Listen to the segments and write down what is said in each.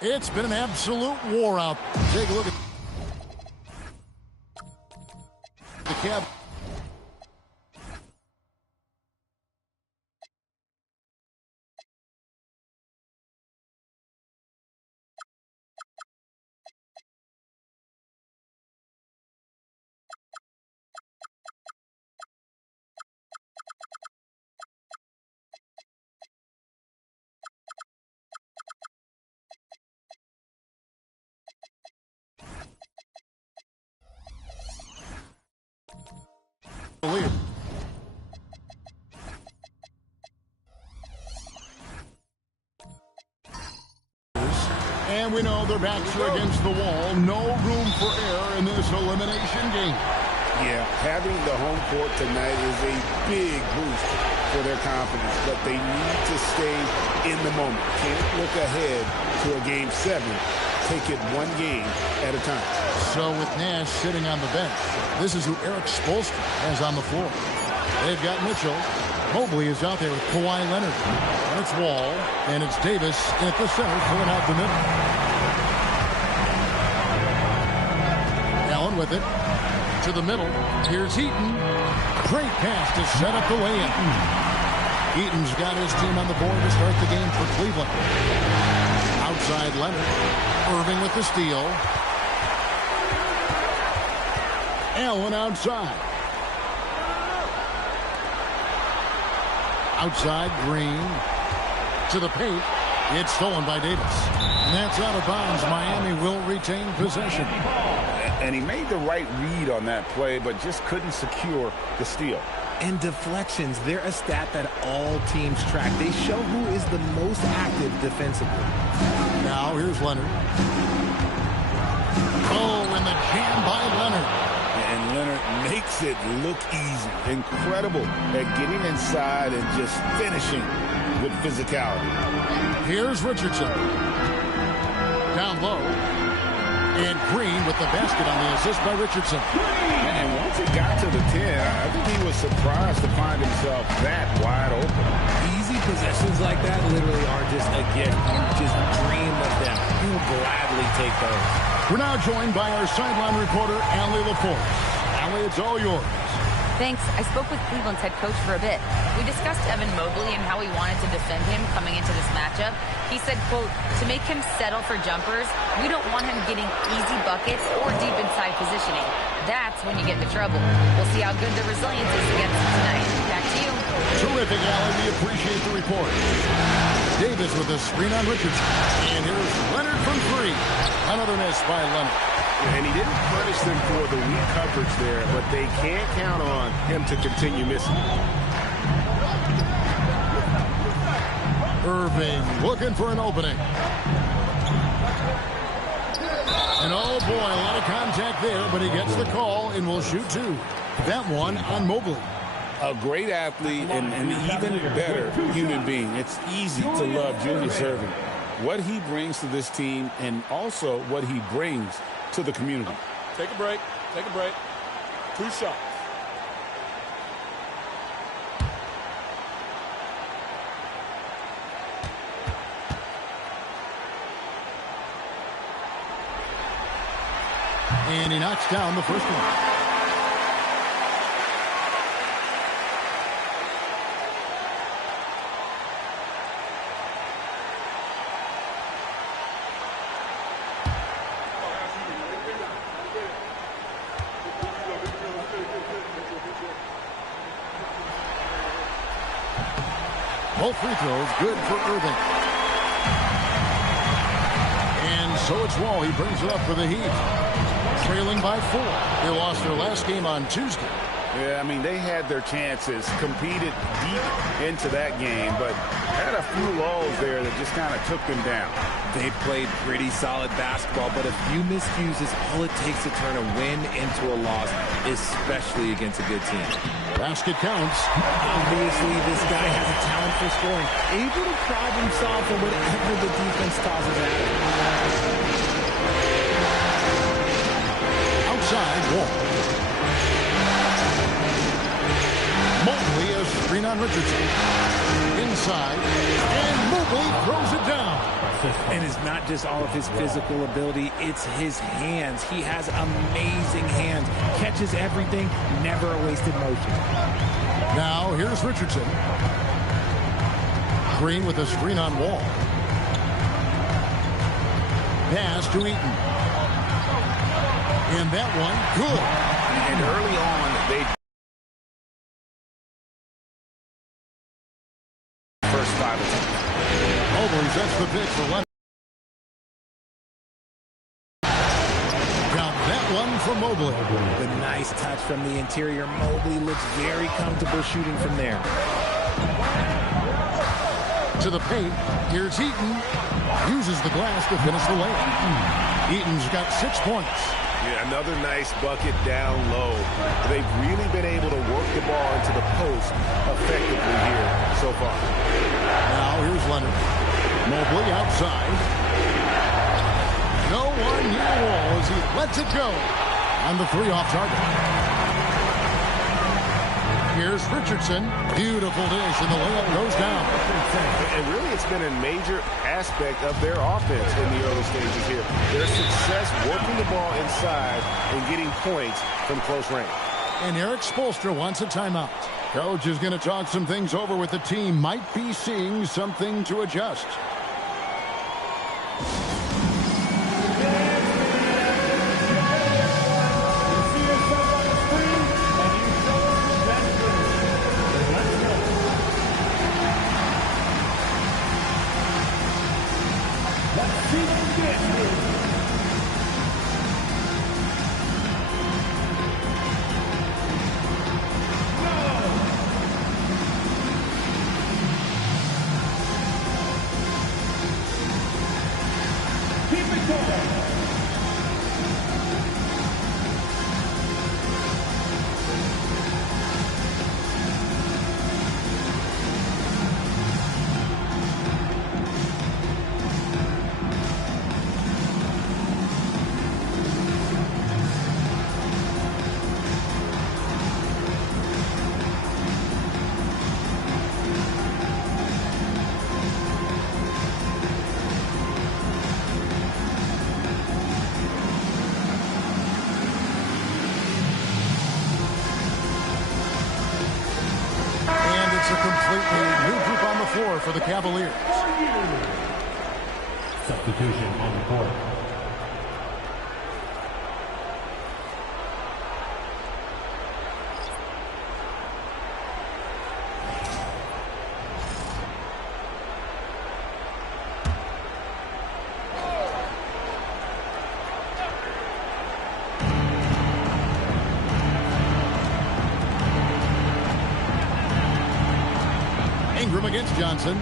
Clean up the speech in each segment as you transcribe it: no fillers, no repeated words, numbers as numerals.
It's been an absolute war out. Take a look at the cab. And we know their backs are against the wall. No room for error in this elimination game. Yeah, having the home court tonight is a big boost for their confidence, but they need to stay in the moment. Can't look ahead to a Game 7. Take it one game at a time. So with Nash sitting on the bench, this is who Eric Spoelstra has on the floor. They've got Mitchell. Mobley is out there with Kawhi Leonard. And it's Wall, and it's Davis at the center, filling out the middle. Allen with it. To the middle. Here's Heaton. Great pass to set up the lay-in. Heaton's got his team on the board to start the game for Cleveland. Outside Leonard. Irving with the steal. Allen outside. Outside, Green. To the paint. It's stolen by Davis. And that's out of bounds. Miami will retain possession. And he made the right read on that play, but just couldn't secure the steal. And deflections, they're a stat that all teams track. They show who is the most active defensively. Now here's Leonard. Oh, and the jam by Leonard. And Leonard makes it look easy. Incredible at getting inside and just finishing with physicality. Here's Richardson. Down low. And Green with the basket on the assist by Richardson. And once it got to the 10, I think he was surprised to find himself that wide open. Easy possessions like that literally are just a gift. You just dream of them. You'll gladly take those. We're now joined by our sideline reporter, Allie LaForce. Allie, it's all yours. Thanks. I spoke with Cleveland's head coach for a bit. We discussed Evan Mobley and how he wanted to defend him coming into this matchup. He said, quote, to make him settle for jumpers, we don't want him getting easy buckets or deep inside positioning. That's when you get into trouble. We'll see how good the resilience is against him tonight. Back to you. Terrific, Allie. We appreciate the report. Davis with a screen on Richardson. And here's Leonard from three. Another miss by Leonard. And he didn't punish them for the weak coverage there, but they can't count on him to continue missing. Irving looking for an opening. And oh boy, a lot of contact there, but he gets the call and will shoot two. That one on Mobley. A great athlete and an even better human being. It's easy to love Julius Irving. What he brings to this team and also what he brings to the community. Take a break. Take a break. 2 shots. And he knocks down the first one. Both free throws good for Irving. And so it's Wall. He brings it up for the Heat. Trailing by 4. They lost their last game on Tuesday. Yeah, I mean, they had their chances, competed deep into that game, but had a few lulls there that just kind of took them down. They played pretty solid basketball, but a few miscues is all it takes to turn a win into a loss, especially against a good team. Basket counts. Obviously, this guy has a talent for scoring, able to problem solve for whatever the defense tosses at him. Outside, Wall. Mobley a screen on Richardson. Inside, and Mobley throws it down. And it's not just all of his physical ability, it's his hands. He has amazing hands. Catches everything, never a wasted motion. Now, here's Richardson. Green with a screen on Wall. Pass to Eaton. And that one, good. And early on, they first 5 attempts. Mobley sets the pitch for Leonard. Got that one from Mobley. The nice touch from the interior. Mobley looks very comfortable shooting from there. To the paint. Here's Eaton. Uses the glass to finish the layup. Eaton's got 6 points. Yeah, another nice bucket down low. They've really been able to work the ball into the post effectively here so far. Now here's Leonard. Mobley outside. No one near Wall as he lets it go. On the 3 off target. Here's Richardson. Beautiful dish, and the layup goes down. And really, it's been a major aspect of their offense in the early stages here. Their success working the ball inside and getting points from close range. And Eric Spoelstra wants a timeout. Coach is going to talk some things over with the team. Might be seeing something to adjust. A completely new group on the floor for the Cavaliers. Substitution on the court. Ingram against Johnson.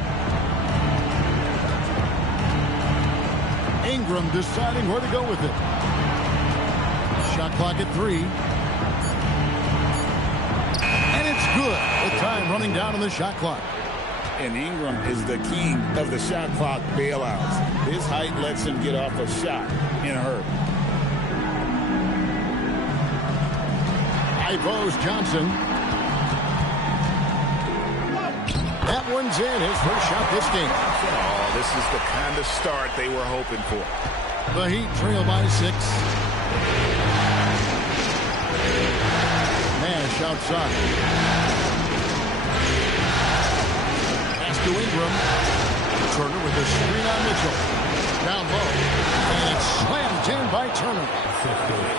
Ingram deciding where to go with it. Shot clock at 3. And it's good with time running down on the shot clock. And Ingram is the king of the shot clock bailouts. His height lets him get off a shot in a hurry. High post Johnson. That one's in. His first shot this game. Oh, this is the kind of start they were hoping for. The Heat trail by 6. Nash outside. Pass to Ingram. Turner with a screen on Mitchell. Down low. And it's slammed in by Turner.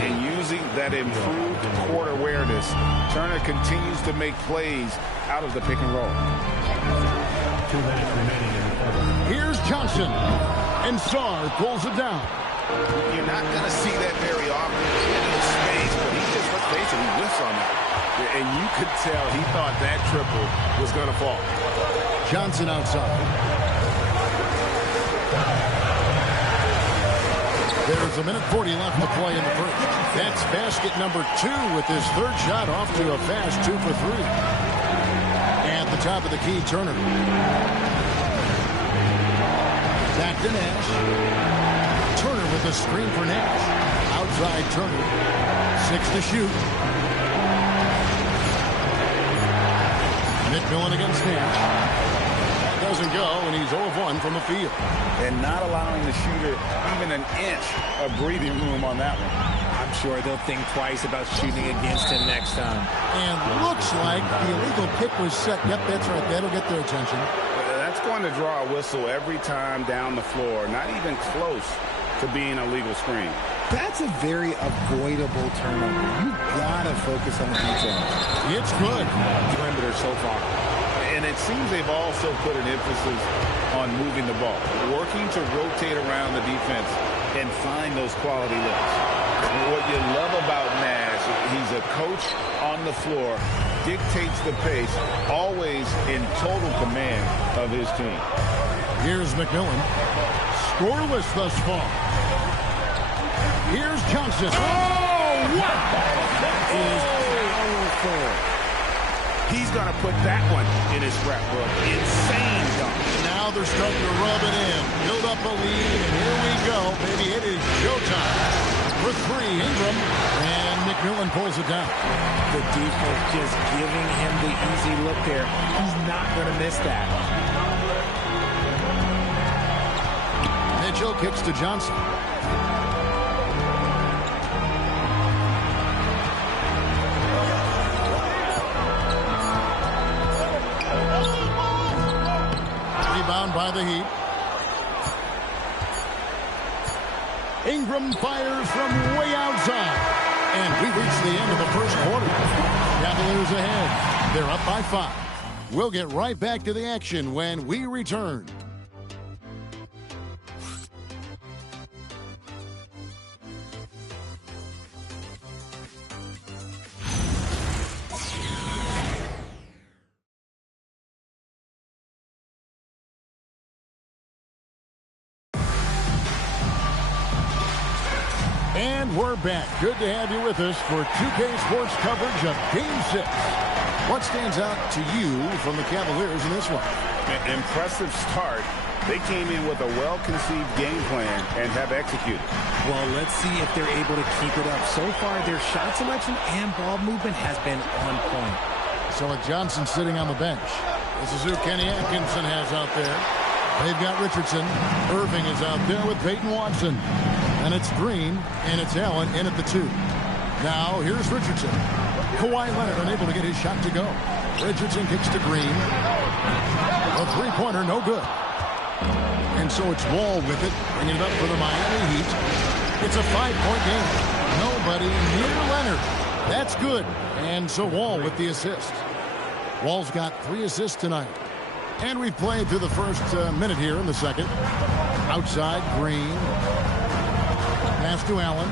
And using that improved court awareness, Turner continues to make plays out of the pick and roll. 2 minutes remaining in the quarter. Here's Johnson. And Sarr pulls it down. You're not going to see that very often in the space, but he just, let's face it, he whiffs on that. And you could tell he thought that triple was going to fall. Johnson outside. There's a minute 40 left to play in the first. That's basket number 2 with his third shot off to a fast 2 for 3. At the top of the key, Turner. Back to Nash. Turner with a screen for Nash. Outside Turner. 6 to shoot. McMillan against Nash. That doesn't go, and he's 0 of 1 from the field. And not allowing the shooter even an inch of breathing room on that one. I'm sure they'll think twice about shooting against him next time. And looks like the illegal kick was set. Yep, that's right. That'll get their attention. That's going to draw a whistle every time down the floor. Not even close to being a legal screen. That's a very avoidable turnover. You gotta focus on the details. It's good. Perimeter so far. And it seems they've also put an emphasis on moving the ball, working to rotate around the defense and find those quality looks. What you love about Nash, he's a coach on the floor, dictates the pace, always in total command of his team. Here's McMillan. Scoreless thus far. Here's Johnson. Oh, what? That is powerful. He's going to put that one in his scrapbook. Insane dunk. Now they're starting to rub it in. Build up a lead, and here we go. Baby, it is showtime. For 3, Ingram. And McMillan pulls it down. The defense just giving him the easy look there. He's not going to miss that. Mitchell kicks to Johnson. Rebound by the Heat. Ingram fires from way outside. And we reach the end of the first quarter. Cavaliers ahead. They're up by 5. We'll get right back to the action when we return. And we're back. Good to have you with us for 2K Sports coverage of Game 6. What stands out to you from the Cavaliers in this one? An impressive start. They came in with a well-conceived game plan and have executed. Well, let's see if they're able to keep it up. So far, their shot selection and ball movement has been on point. So with Johnson sitting on the bench, this is who Kenny Atkinson has out there. They've got Richardson. Irving is out there with Peyton Watson. And it's Green, and it's Allen in at the 2. Now, here's Richardson. Kawhi Leonard unable to get his shot to go. Richardson kicks to Green. A three-pointer, no good. And so it's Wall with it, bringing it up for the Miami Heat. It's a 5-point game. Nobody near Leonard. That's good. And so Wall with the assist. Wall's got 3 assists tonight. And we've played through the first minute here in the second. Outside, Green. Pass to Allen.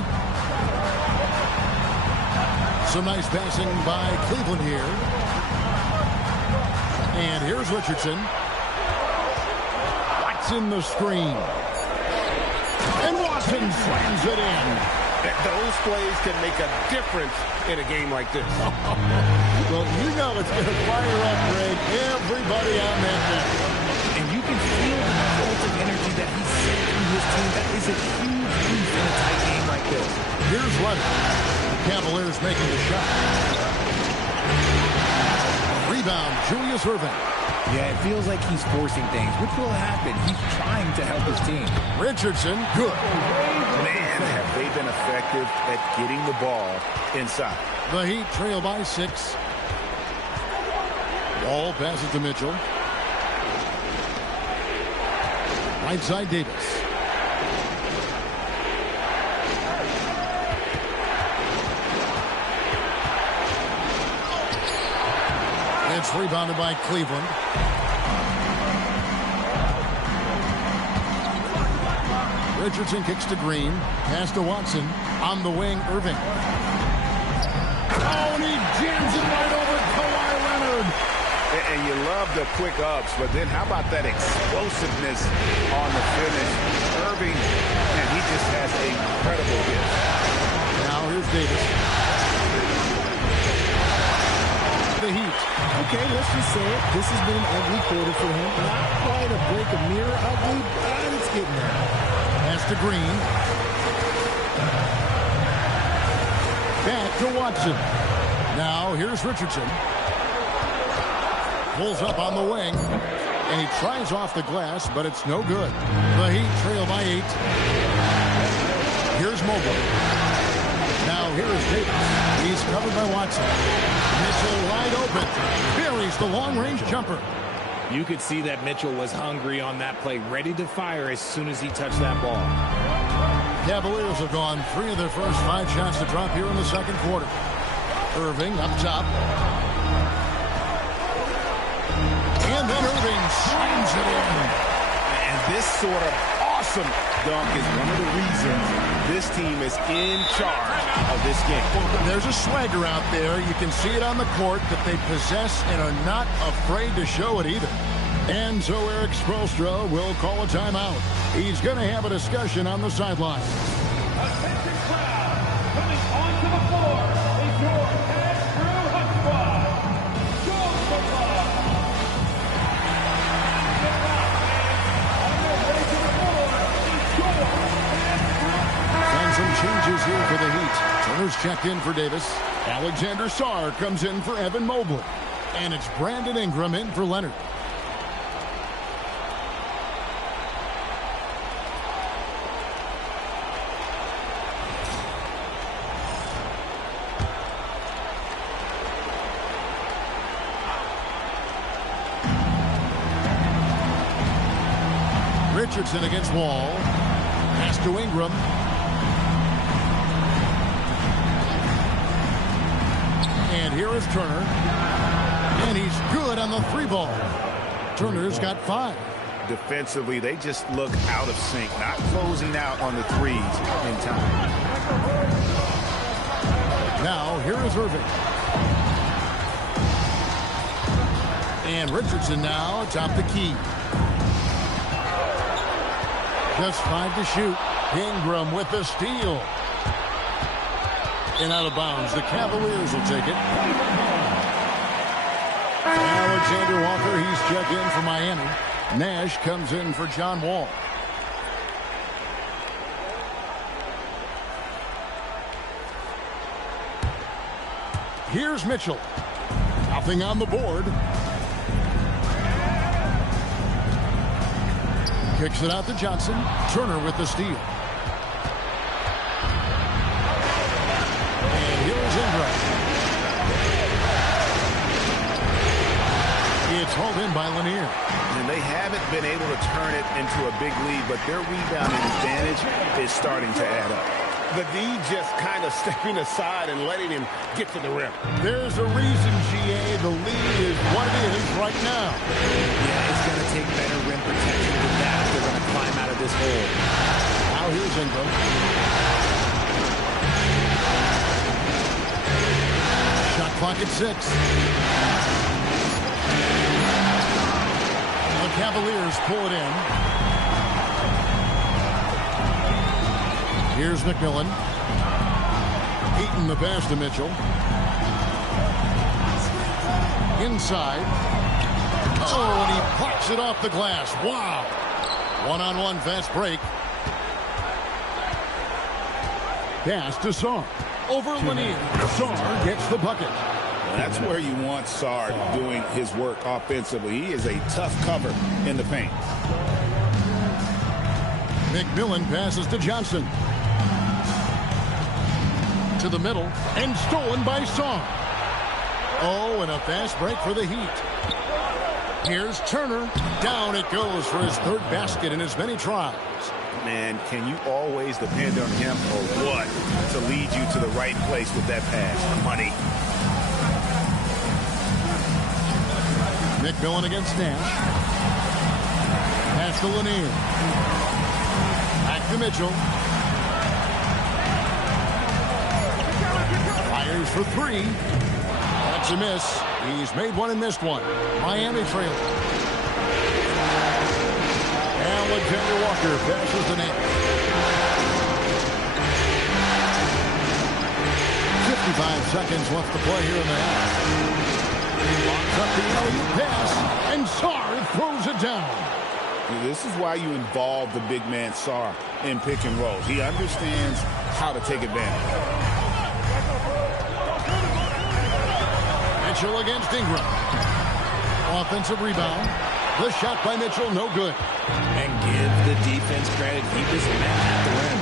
Some nice passing by Cleveland here. And here's Richardson. Watson the screen. And Watson slams it in. Those plays can make a difference in a game like this. Well, you know it's going to fire up, Greg. Everybody on that bench. And you can feel the jolt of energy that he's sent through his team. That is a huge boost in a tight game like this. Here's Leonard. The Cavaliers making the shot. Rebound, Julius Irving. Yeah, it feels like he's forcing things, which will happen. He's trying to help his team. Richardson, good. Man, have they been effective at getting the ball inside. The Heat trail by 6. Wall passes to Mitchell. Right side, Davis. It's rebounded by Cleveland. Richardson kicks to Green. Pass to Watson. On the wing, Irving. Oh, and he jams it right over Kawhi Leonard. And you love the quick ups, but then how about that explosiveness on the finish? Irving, and he just has a incredible gift. Now here's Davis. The Heat. Okay, let's just say it. This has been an ugly quarter for him. Not quite a break of mirror ugly, but it's getting there. Pass to Green. Back to Watson. Now here's Richardson. Pulls up on the wing. And he tries off the glass, but it's no good. The Heat trail by 8. Here's Mobley. Now here is Davis. He's covered by Watson. Mitchell wide open. Buries the long-range jumper. You could see that Mitchell was hungry on that play, ready to fire as soon as he touched that ball. Cavaliers have gone 3 of their first 5 shots to drop here in the second quarter. Irving up top. And then Irving slams it in. And this sort of awesome dunk is one of the reasons this team is in charge of this game. Well, there's a swagger out there. You can see it on the court that they possess and are not afraid to show it either. And so Eric Spoelstra will call a timeout. He's going to have a discussion on the sideline. Attention crowd, coming onto the floor is your head crew hot squad. Go football! Get out, on your way to the floor is your head crew. And some changes here for the Heat. Turner's checked in for Davis. Alexander Sarr comes in for Evan Mobley. And it's Brandon Ingram in for Leonard. Richardson against Wall. Pass to Ingram. And here is Turner. And he's good on the 3-ball. Turner's got 5. Defensively, they just look out of sync, not closing out on the threes in time. Now, here is Irving. And Richardson now atop the key. Just 5 to shoot. Ingram with the steal. And out of bounds. The Cavaliers will take it. Alexander Walker, he's checked in for Miami. Nash comes in for John Wall. Here's Mitchell. Nothing on the board. Kicks it out to Johnson. Turner with the steal. And here's Ingram. It's hauled in by Lanier. And they haven't been able to turn it into a big lead, but their rebounding advantage is starting to add up. The D just kind of stepping aside and letting him get to the rim. There's a reason, GA. The lead is what it is right now. Yeah, it's going to take better rim protection than that if they're going to climb out of this hole. Now here's Ingram. Shot clock at 6. The Cavaliers pull it in. Here's McMillan. Eaton the pass to Mitchell. Inside. Oh, and he pops it off the glass. Wow. One-on-one fast break. Pass to Sarr. Over Lanier. Sarr gets the bucket. That's where you want Sarr doing his work offensively. He is a tough cover in the paint. McMillan passes to Johnson. To the middle, and stolen by Sarr. Oh, and a fast break for the Heat. Here's Turner. Down it goes for his 3rd basket in as many tries. Man, can you always depend on him or what to lead you to the right place with that pass? Money. McMillan against Nash. Pass to Lanier. Back to Mitchell. Fires for 3. That's a miss. He's made one and missed one. Miami trailing. Alexander Walker passes the net. 55 seconds left to play here in the half. He locks up the alley-oop pass, and Sarr throws it down. This is why you involve the big man Sarr in pick and rolls. He understands how to take advantage. Mitchell against Ingram. Offensive rebound. The shot by Mitchell, no good. And give the defense credit. He just met at the rim.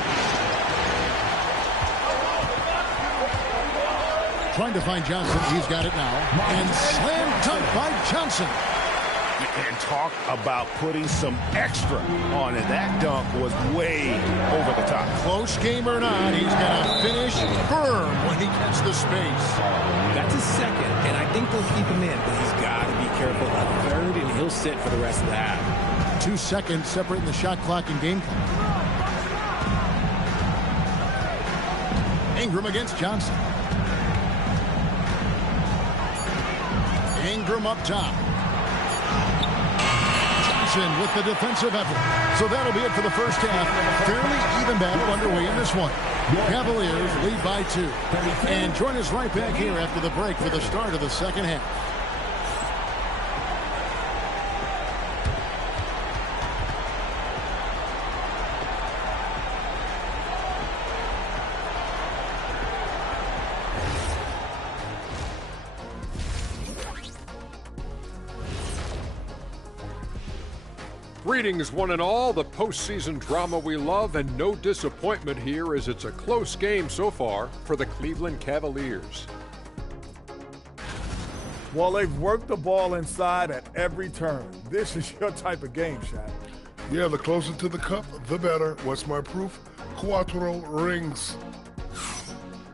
Trying to find Johnson. He's got it now. And slam dunk by Johnson. And talk about putting some extra on it. That dunk was way over the top. Close game or not, he's going to finish firm when he gets the space. That's a second, and I think they'll keep him in, but he's got to be careful. A third, and he'll sit for the rest of the half. 2 seconds separating the shot clock and game clock. Ingram against Johnson. Ingram up top. With the defensive effort. So that'll be it for the first half. Fairly even battle underway in this one. Cavaliers lead by 2. And join us right back here after the break for the start of the second half. Greetings, one and all. The postseason drama we love, and no disappointment here as it's a close game so far for the Cleveland Cavaliers. Well, they've worked the ball inside at every turn. This is your type of game, Shaq. Yeah, the closer to the cup, the better. What's my proof? Cuatro rings.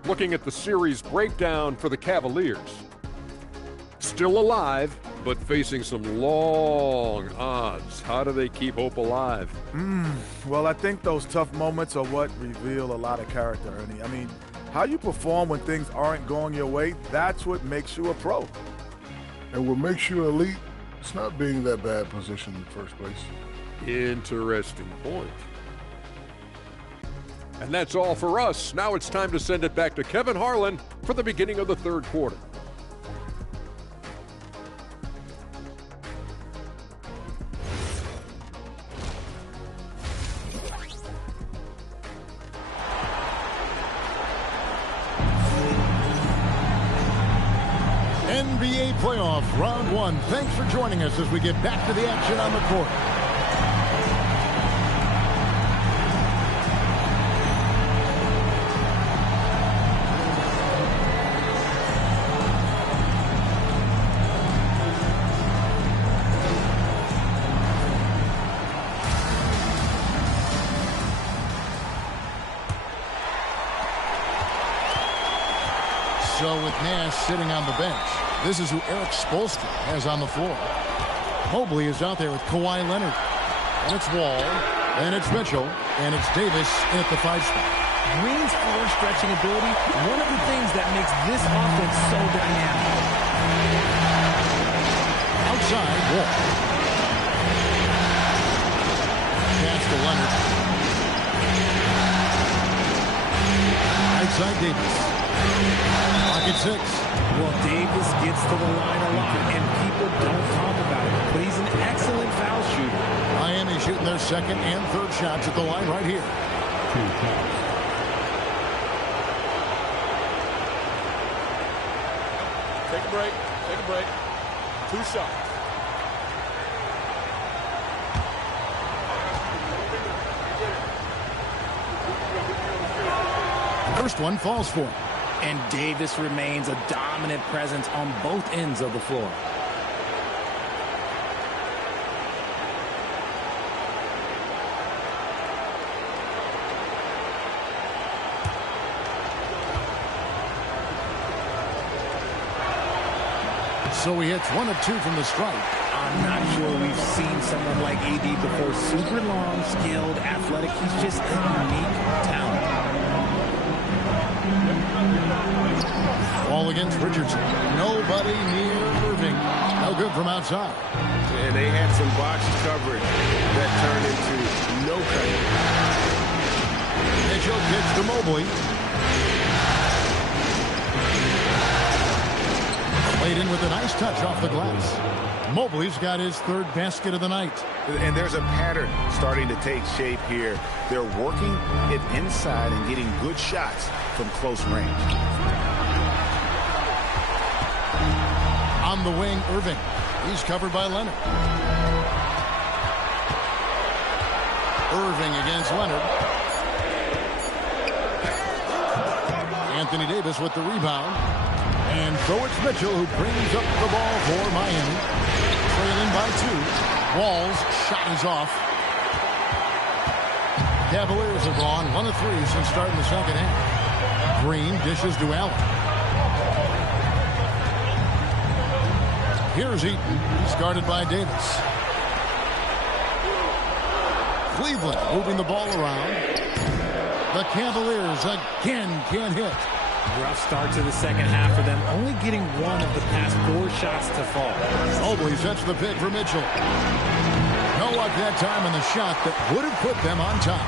Looking at the series breakdown for the Cavaliers. Still alive, but facing some long odds. How do they keep hope alive? Well, I think those tough moments are what reveal a lot of character, Ernie. I mean, how you perform when things aren't going your way, that's what makes you a pro. And what makes you elite, it's not being that bad position in the first place. Interesting point. And that's all for us. Now it's time to send it back to Kevin Harlan for the beginning of the third quarter. NBA playoff round 1. Thanks for joining us as we get back to the action on the court. So with Nash sitting on the bench, this is who Eric Spoelstra has on the floor. Mobley is out there with Kawhi Leonard. And it's Wall, and it's Mitchell, and it's Davis in at the 5 spot. Green's floor stretching ability, one of the things that makes this offense so dynamic. Outside, Wall. Pass to Leonard. Outside Davis. Pocket 6. Well, Davis gets to the line a lot, and people don't talk about it, but he's an excellent foul shooter. Miami shooting their second and third shots at the line right here. 2 fouls. Take a break. Take a break. 2 shots. First one falls for him. And Davis remains a dominant presence on both ends of the floor. So he hits 1 of 2 from the stripe. I'm not sure we've seen someone like AD before. Super long, skilled, athletic. He's just a unique talent. Ball against Richardson. Nobody near Irving. No good from outside. And they had some box coverage that turned into no cutting. Mitchell kicks to Mobley. Played in with a nice touch off the glass. Mobley's got his 3rd basket of the night. And there's a pattern starting to take shape here. They're working it inside and getting good shots from close range. On the wing, Irving. He's covered by Leonard. Irving against Leonard. Anthony Davis with the rebound. And so it's Mitchell who brings up the ball for Miami. Trailing by 2. Wall's shot is off. Cavaliers have gone 1 of 3 since starting the second half. Green dishes to Allen. Here's Eaton. He's guarded by Davis. Cleveland moving the ball around. The Cavaliers again can't hit. Rough start to the second half for them, only getting 1 of the past 4 shots to fall. Mobley sets the pick for Mitchell. No luck that time on the shot that would have put them on top.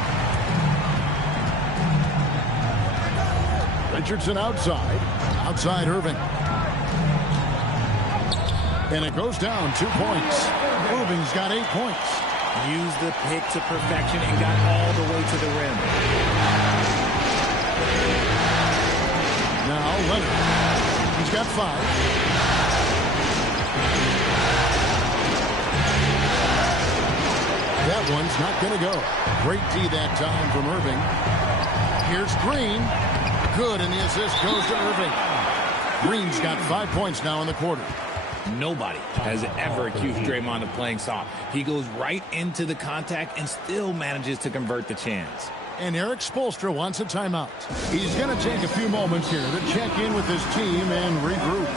Richardson outside. Outside Irving. And it goes down 2 points. Irving's got 8 points. Used the pick to perfection and got all the way to the rim. Now Leonard. He's got 5. That one's not going to go. Great D that time from Irving. Here's Green. Good, and the assist goes to Irving. Green's got 5 points now in the quarter. Nobody has ever accused Draymond of playing soft. He goes right into the contact and still manages to convert the chance. And Eric Spoelstra wants a timeout. He's going to take a few moments here to check in with his team and regroup.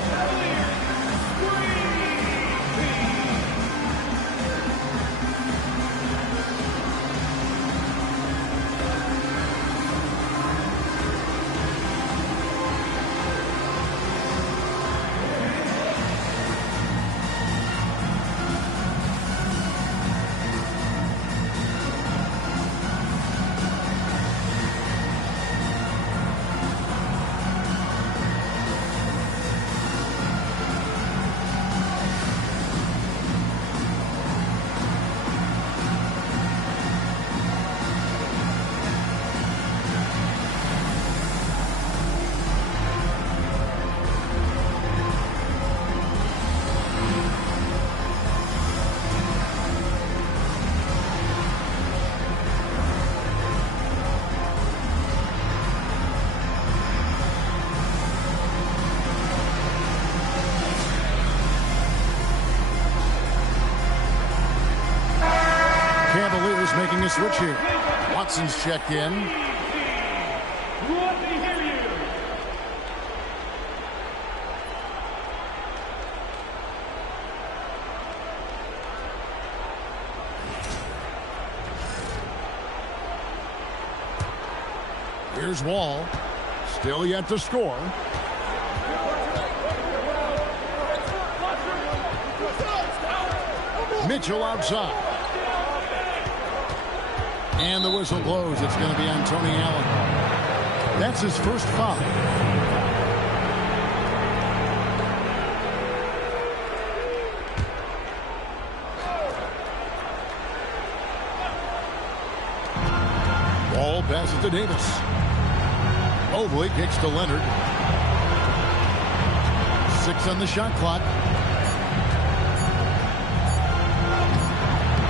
Cavaliers making a switch here. Watson's checked in. Here's Wall. Still yet to score. Mitchell outside. And the whistle blows. It's going to be on Tony Allen. That's his first foul. Ball passes to Davis. Mobley kicks to Leonard. 6 on the shot clock.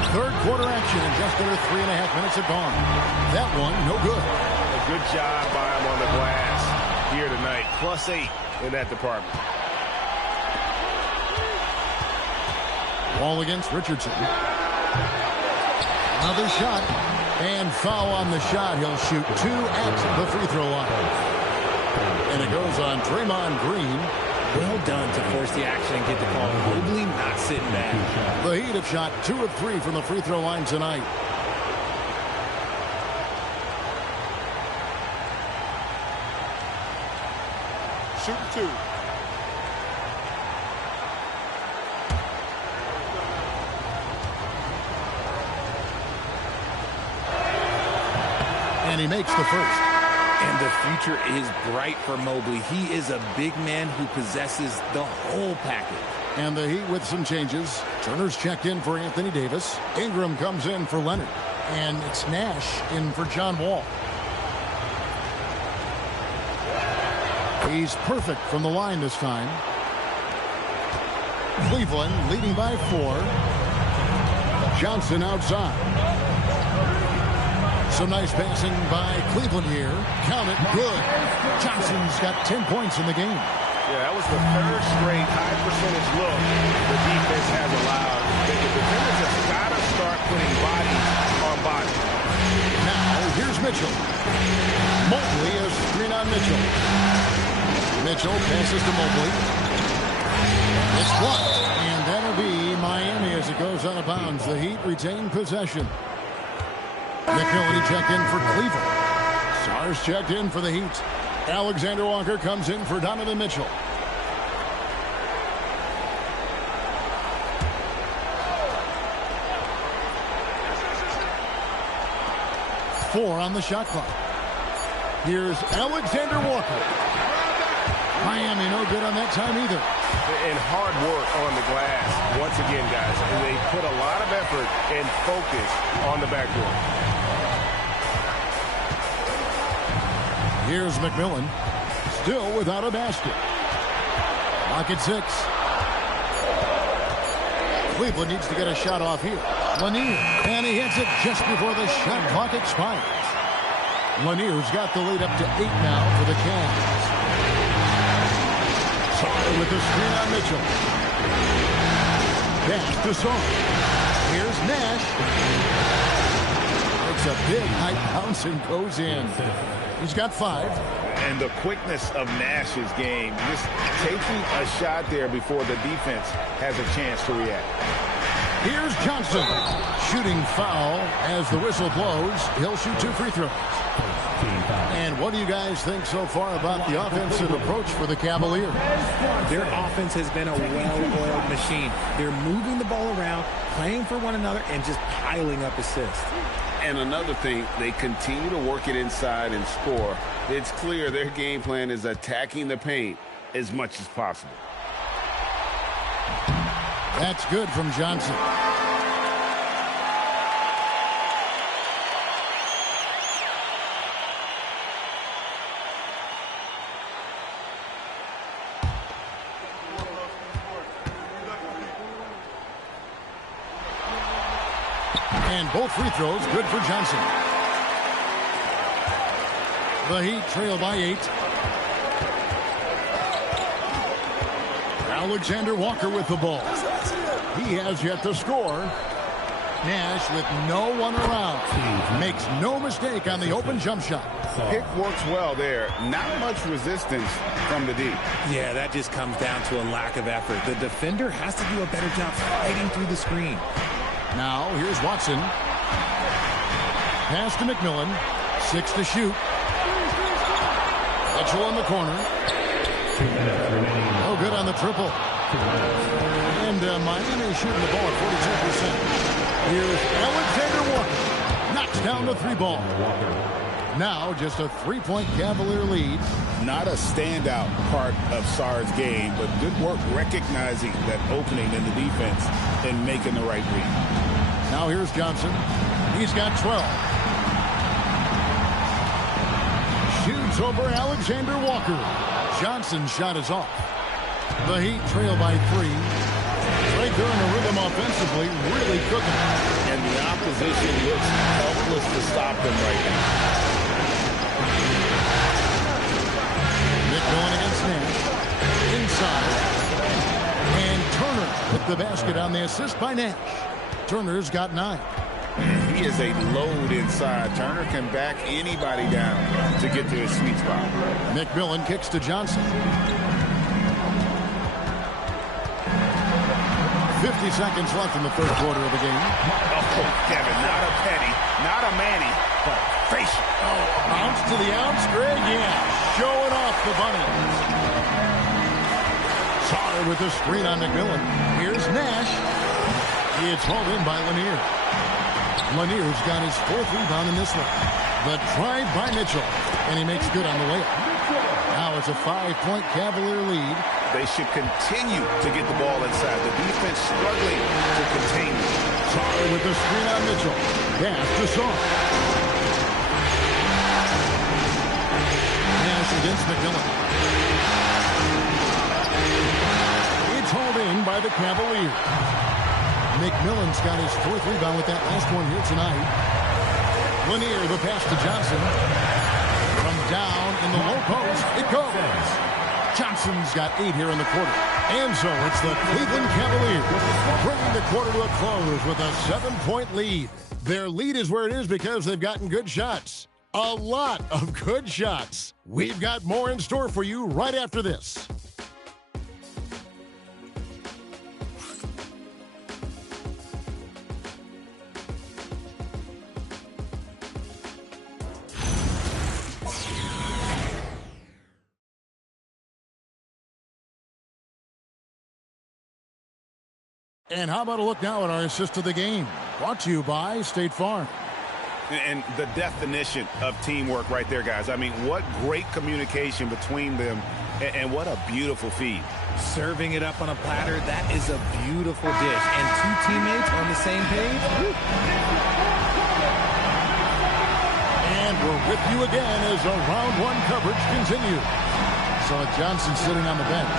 Third quarter action in just under 3.5 minutes have gone. That one, no good. A good job by him on the glass here tonight. +8 in that department. Ball against Richardson. Another shot. And foul on the shot. He'll shoot 2 at the free throw line. And it goes on Draymond Green. Well done to force the action and get the call. Mobley not sitting back. The Heat have shot 2 of 3 from the free throw line tonight. Shoot 2. And he makes the first. And the future is bright for Mobley. He is a big man who possesses the whole package. And the Heat with some changes. Turner's checked in for Anthony Davis. Ingram comes in for Leonard. And it's Nash in for John Wall. He's perfect from the line this time. Cleveland leading by 4. Johnson outside. Some nice passing by Cleveland here. Count it. Good. Johnson's got 10 points in the game. Yeah, that was the third straight high percentage look the defense has allowed. The defenders have got to start putting bodies on bodies. Now, here's Mitchell. Mobley is screen on Mitchell. Mitchell passes to Mobley. It's blocked, and that'll be Miami as it goes out of bounds. The Heat retain possession. McMillan checked in for Cleveland. Stars checked in for the Heat. Alexander Walker comes in for Donovan Mitchell. Four on the shot clock. Here's Alexander Walker. Miami no good on that time either. And hard work on the glass. Once again, guys, they put a lot of effort and focus on the backboard. Here's McMillan, still without a basket. Lock at 6. Cleveland needs to get a shot off here. Lanier, and he hits it just before the shot clock expires. Lanier's got the lead up to 8 now for the Cavs. Sorry with the screen on Mitchell. Pass to Song. Here's Nash. Makes a big high bounce and goes in. He's got 5. And the quickness of Nash's game, just taking a shot there before the defense has a chance to react. Here's Johnson. Shooting foul as the whistle blows. He'll shoot 2 free throws. And what do you guys think so far about the offensive approach for the Cavaliers? Their offense has been a well-oiled machine. They're moving the ball around, playing for one another, and just piling up assists. And another thing, they continue to work it inside and score. It's clear their game plan is attacking the paint as much as possible. That's good from Johnson. And both free throws good for Johnson. The Heat trail by 8. Alexander Walker with the ball. He has yet to score. Nash with no one around. Makes no mistake on the open jump shot. Pick works well there. Not much resistance from the D. Yeah, that just comes down to a lack of effort. The defender has to do a better job fighting through the screen. Now, here's Watson. Pass to McMillan. 6 to shoot. Mitchell in the corner. No good on the triple. And Miami shooting the ball at 42%. Here's Alexander Walker. Knocks down the 3-ball. Now, just a 3-point Cavalier lead. Not a standout part of Sarr's game, but good work recognizing that opening in the defense and making the right read. Now here's Johnson. He's got 12. Shoots over Alexander Walker. Johnson's shot is off. The Heat trail by 3. Right there in the rhythm offensively, really cooking. And the opposition looks helpless to stop them right now. McMillan against Nash. Inside. And Turner with the basket on the assist by Nash. Turner's got 9. He is a load inside. Turner can back anybody down to get to his sweet spot. McMillan kicks to Johnson. 50 seconds left in the third quarter of the game. Oh, Kevin, not a penny, not a Manny, but a facial. Oh, bounce to the outs, Greg. Yeah, showing off the bunny. Sorry with the screen on McMillan. Here's Nash. It's hauled in by Lanier. Lanier's got his 4th rebound in this one. The drive by Mitchell, and he makes good on the layup. Now it's a 5-point Cavalier lead. They should continue to get the ball inside. The defense struggling to contain them. Sorry with the screen on Mitchell. Pass to Song. Nash against McMillan. It's hauled in by the Cavaliers. McMillan's got his 4th rebound with that last one here tonight. Lanier, the pass to Johnson. From down in the low post, it goes. Johnson's got 8 here in the quarter. And so it's the Cleveland Cavaliers bringing the quarter to a close with a 7-point lead. Their lead is where it is because they've gotten good shots. A lot of good shots. We've got more in store for you right after this. And how about a look now at our assist of the game? Brought to you by State Farm. And the definition of teamwork right there, guys. I mean, what great communication between them, and what a beautiful feed. Serving it up on a platter, that is a beautiful dish. And 2 teammates on the same page. Woo. And we're with you again as our round 1 coverage continues. So Johnson sitting on the bench.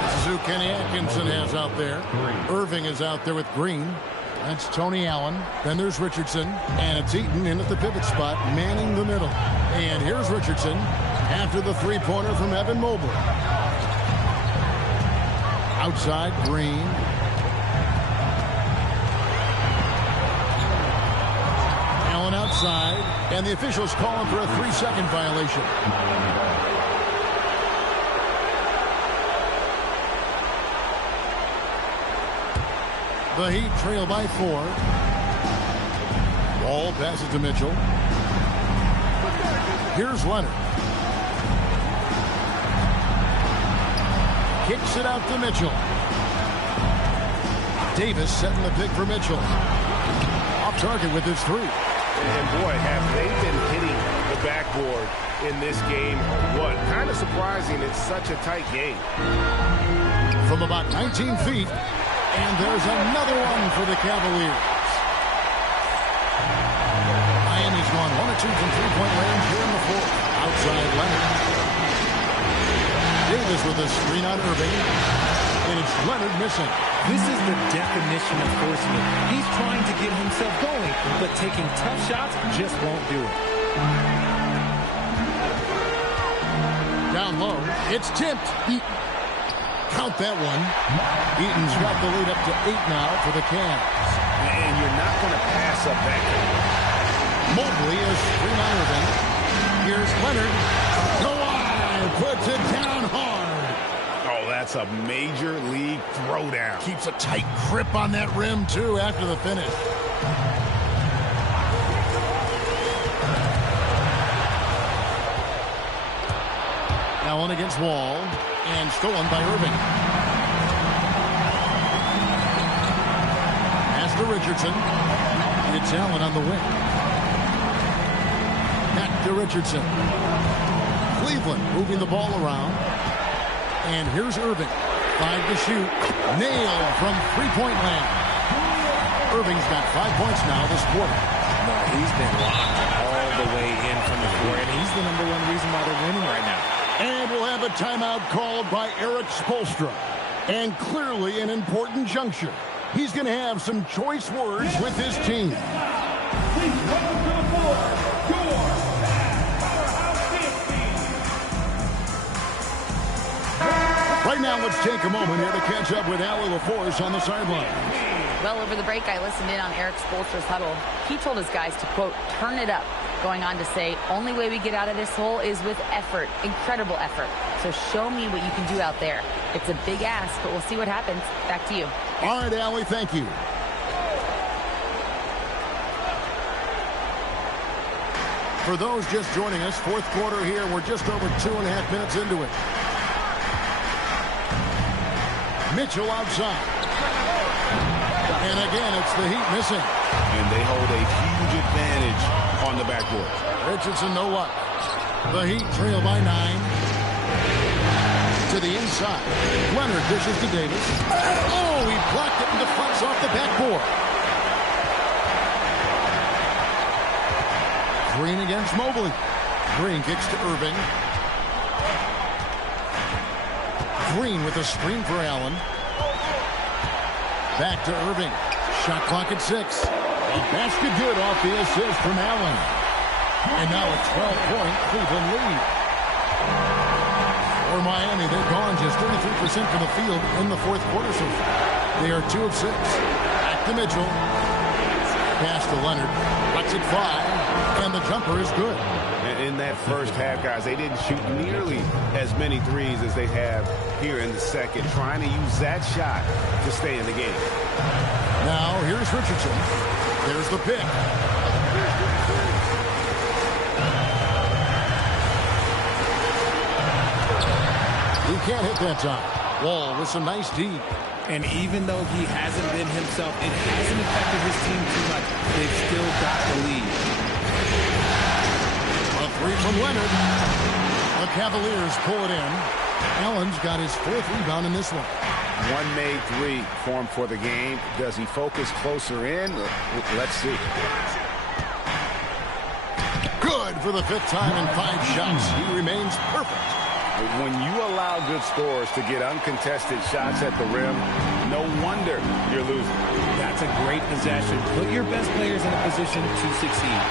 This is who Kenny Atkinson has out there. Irving is out there with Green. That's Tony Allen. Then there's Richardson. And it's Eaton in at the pivot spot, manning the middle. And here's Richardson after the three-pointer from Evan Mobley. Outside, Green. Allen outside. And the officials calling for a 3-second violation. The Heat trail by 4. Wall passes to Mitchell. Here's Leonard. Kicks it out to Mitchell. Davis setting the pick for Mitchell. Off target with his 3. And boy, have they been hitting the backboard in this game or what? Kind of surprising it's such a tight game. From about 19 feet. And there's another one for the Cavaliers. Miami's gone 1 or 2 from 3-point range here in the 4th. Outside Leonard. Davis with a screen on Irving. And it's Leonard missing. This is the definition of forcing it. He's trying to get himself going, but taking tough shots just won't do it. Down low. It's tipped. Count that one. Eaton's got the lead up to 8 now for the Cavs. And you're not going to pass up that game. Mobley is screen on Irving. Here's Leonard. Kawhi puts it down hard. Oh, that's a major league throwdown. Keeps a tight grip on that rim, too, after the finish. Allen against Wall. And stolen by Irving. Pass to Richardson. It's Allen on the wing. Back to Richardson. Cleveland moving the ball around. And here's Irving. 5 to shoot. Nailed from 3-point land. Irving's got 5 points now this quarter. No, he's been locked all the way in from the floor, and he's the #1 reason why they're winning right now. And we'll have a timeout called by Eric Spoelstra. And clearly an important juncture. He's going to have some choice words with his team. Please welcome to the floor, your powerhouse dance team. Right now, let's take a moment here to catch up with Allie LaForce on the sideline. Well, over the break, I listened in on Eric Spoelstra's huddle. He told his guys to, quote, turn it up, going on to say, only way we get out of this hole is with effort, incredible effort. So show me what you can do out there. It's a big ask, but we'll see what happens. Back to you. All right, Allie, thank you. For those just joining us, 4th quarter here. We're just over 2.5 minutes into it. Mitchell outside. And again, it's the Heat missing. And they hold a huge advantage on the backboard. Richardson, no luck. The Heat trail by 9. To the inside. Leonard dishes to Davis. Oh, he blocked it and deflects off the backboard. Green against Mobley. Green kicks to Irving. Green with a screen for Allen. Back to Irving. Shot clock at 6. A basket good off the assist from Allen. And now a 12-point Cleveland lead. For Miami, they've gone just 33% from the field in the fourth quarter so far. They are 2 of 6. Back to Mitchell. Pass to Leonard. Lets it fly. And the jumper is good. In that first half, guys, they didn't shoot nearly as many threes as they have here in the second, trying to use that shot to stay in the game. Now, here's Richardson. There's the pick. He can't hit that time. Wall with some nice D. And even though he hasn't been himself, it hasn't affected his team too much. They've still got the lead. A three from Leonard. The Cavaliers pull it in. Allen's got his 4th rebound in this one. One made three for him for the game. Does he focus closer in? Let's see. Good for the 5th time in 5 shots. He remains perfect. When you allow good scorers to get uncontested shots at the rim, no wonder you're losing. That's a great possession. Put your best players in a position to succeed.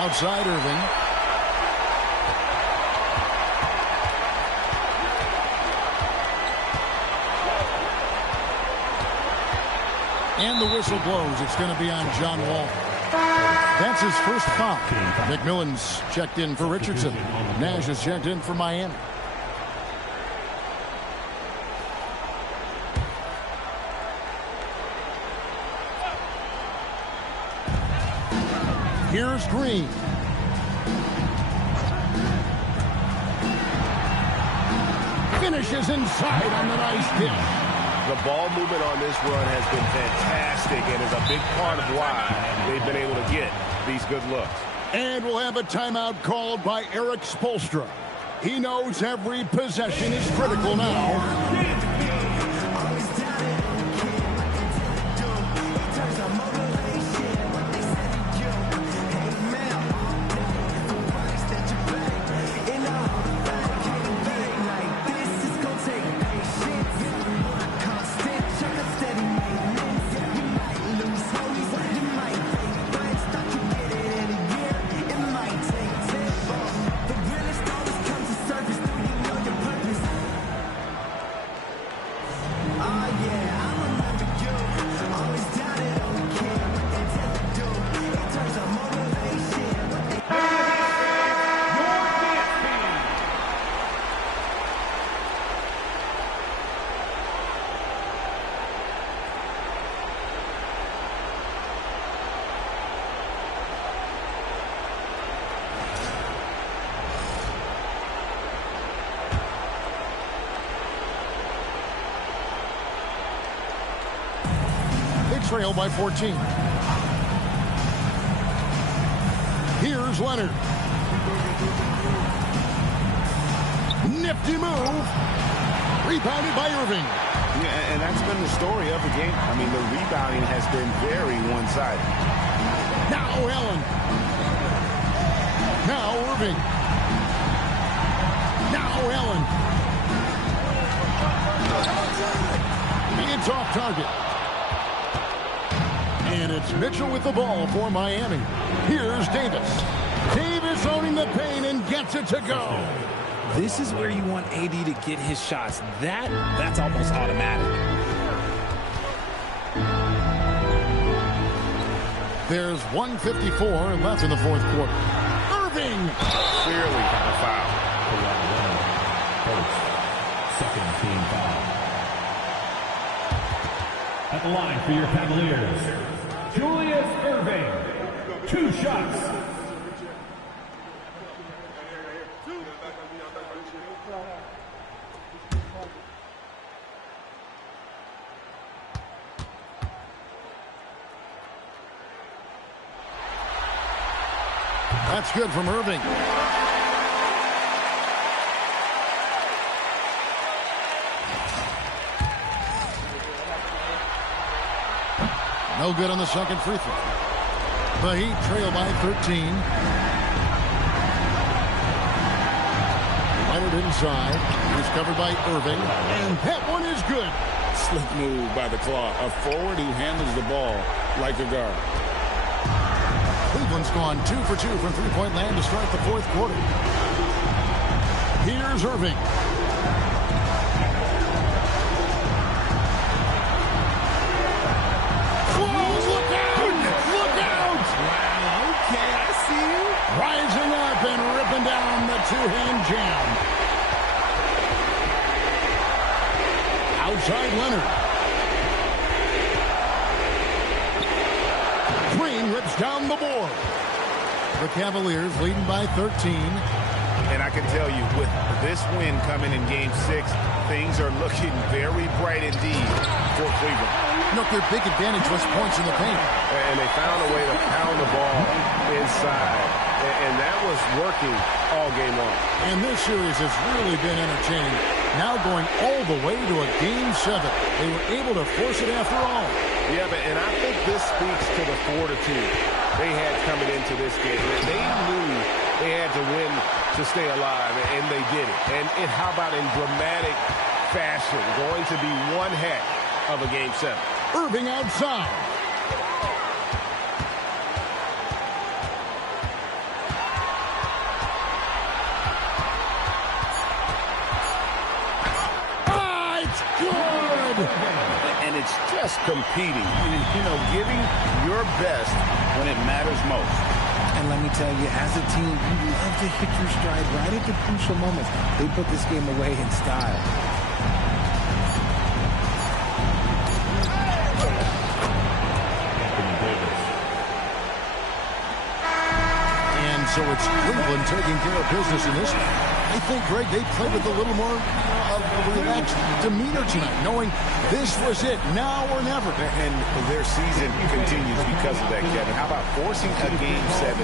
Outside Irving. And the whistle blows. It's going to be on John Wall. That's his first foul. McMillan's checked in for Richardson. Nash is checked in for Miami. Here's Green. Finishes inside on the nice dish. The ball movement on this run has been fantastic and is a big part of why they've been able to get these good looks. And we'll have a timeout called by Eric Spoelstra. He knows every possession is critical now. Trail by 14. Here's Leonard. Nifty move. Rebounded by Irving. Yeah, and that's been the story of the game. I mean, the rebounding has been very one-sided. Now Allen. Now Irving. Now Allen. It's off target. And it's Mitchell with the ball for Miami. Here's Davis. Davis owning the paint and gets it to go. This is where you want AD to get his shots. That's almost automatic. There's 1:54 left in the fourth quarter. Irving! Clearly a foul. Second team foul. At the line for your Cavaliers, Julius Irving, 2 shots. That's good from Irving. No good on the second free throw. The Heat trail by 13. Leonard inside. He's covered by Irving. And that one is good. Slick move by the Claw. A forward who handles the ball like a guard. Cleveland Cleveland's gone 2 for 2 from three-point land to start the fourth quarter. Here's Irving. Rising up and ripping down the two-hand jam. Outside Leonard. Green rips down the board. The Cavaliers leading by 13. And I can tell you, with this win coming in Game 6, things are looking very bright indeed for Cleveland. Look, their big advantage was points in the paint. And they found a way to pound the ball inside. And that was working all game long. And this series has really been entertaining. Now going all the way to a Game 7. They were able to force it after all. Yeah, and I think this speaks to the fortitude they had coming into this game. They knew they had to win to stay alive, and they did it. And how about in dramatic fashion, going to be one heck of a Game 7. Irving outside. It's good. And it's just competing, giving your best when it matters most. And let me tell you, as a team, you love to hit your stride right at the crucial moments. They put this game away in style. And so it's Cleveland taking care of business in this. I think, Greg, they played with a little more of a relaxed demeanor tonight, knowing this was it, now or never. And their season continues because of that, Kevin. How about forcing a Game 7?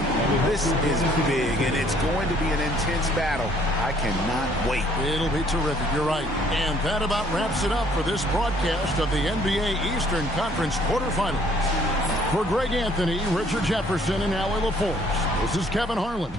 This is big, and it's going to be an intense battle. I cannot wait. It'll be terrific. You're right. And that about wraps it up for this broadcast of the NBA Eastern Conference quarterfinals. For Greg Anthony, Richard Jefferson, and Allie LaForce, this is Kevin Harlan.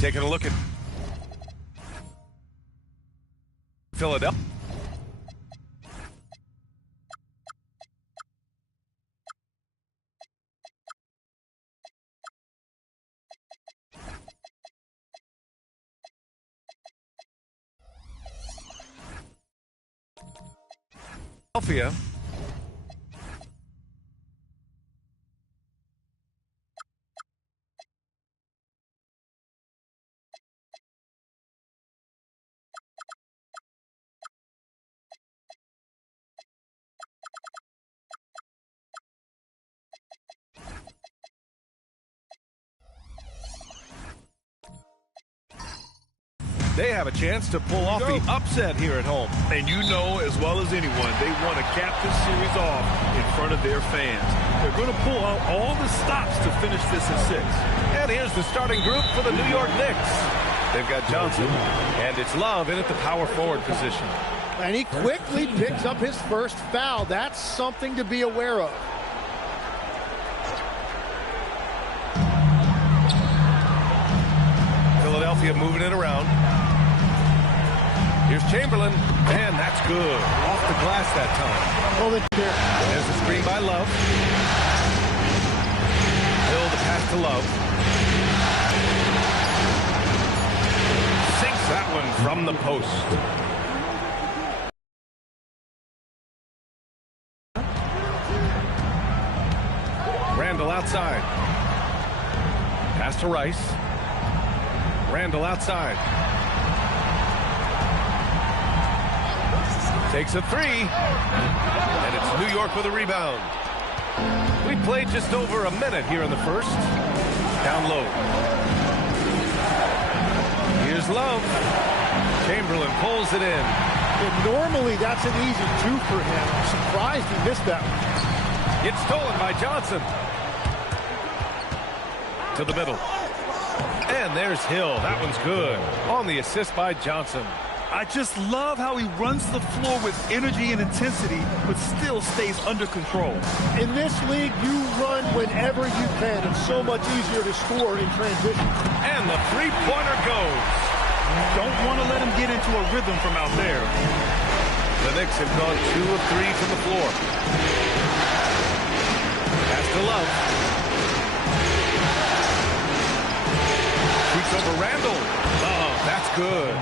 Taking a look at Philadelphia. They have a chance to pull off the upset here at home. And you know as well as anyone, they want to cap this series off in front of their fans. They're going to pull out all the stops to finish this in 6. And here's the starting group for the New York Knicks. They've got Johnson, and it's Love in at the power forward position. And he quickly picks up his first foul. That's something to be aware of. Philadelphia moving it around. Here's Chamberlain, and that's good. Off the glass that time. There's the screen by Love. Hill, the pass to Love. Sinks that one from the post. Randall outside. Pass to Rice. Randall outside. Takes a three. And it's New York with a rebound. We played just over a minute here in the first. Down low. Here's Love. Chamberlain pulls it in. And normally that's an easy two for him. I'm surprised he missed that one. It's stolen by Johnson. To the middle. And there's Hill. That one's good. On the assist by Johnson. I just love how he runs the floor with energy and intensity, but still stays under control. In this league, you run whenever you can. It's so much easier to score in transition. And the three-pointer goes. Don't want to let him get into a rhythm from out there. The Knicks have gone 2 of 3 from the floor. Pass to Love. Shoots over Randall. Oh, that's good.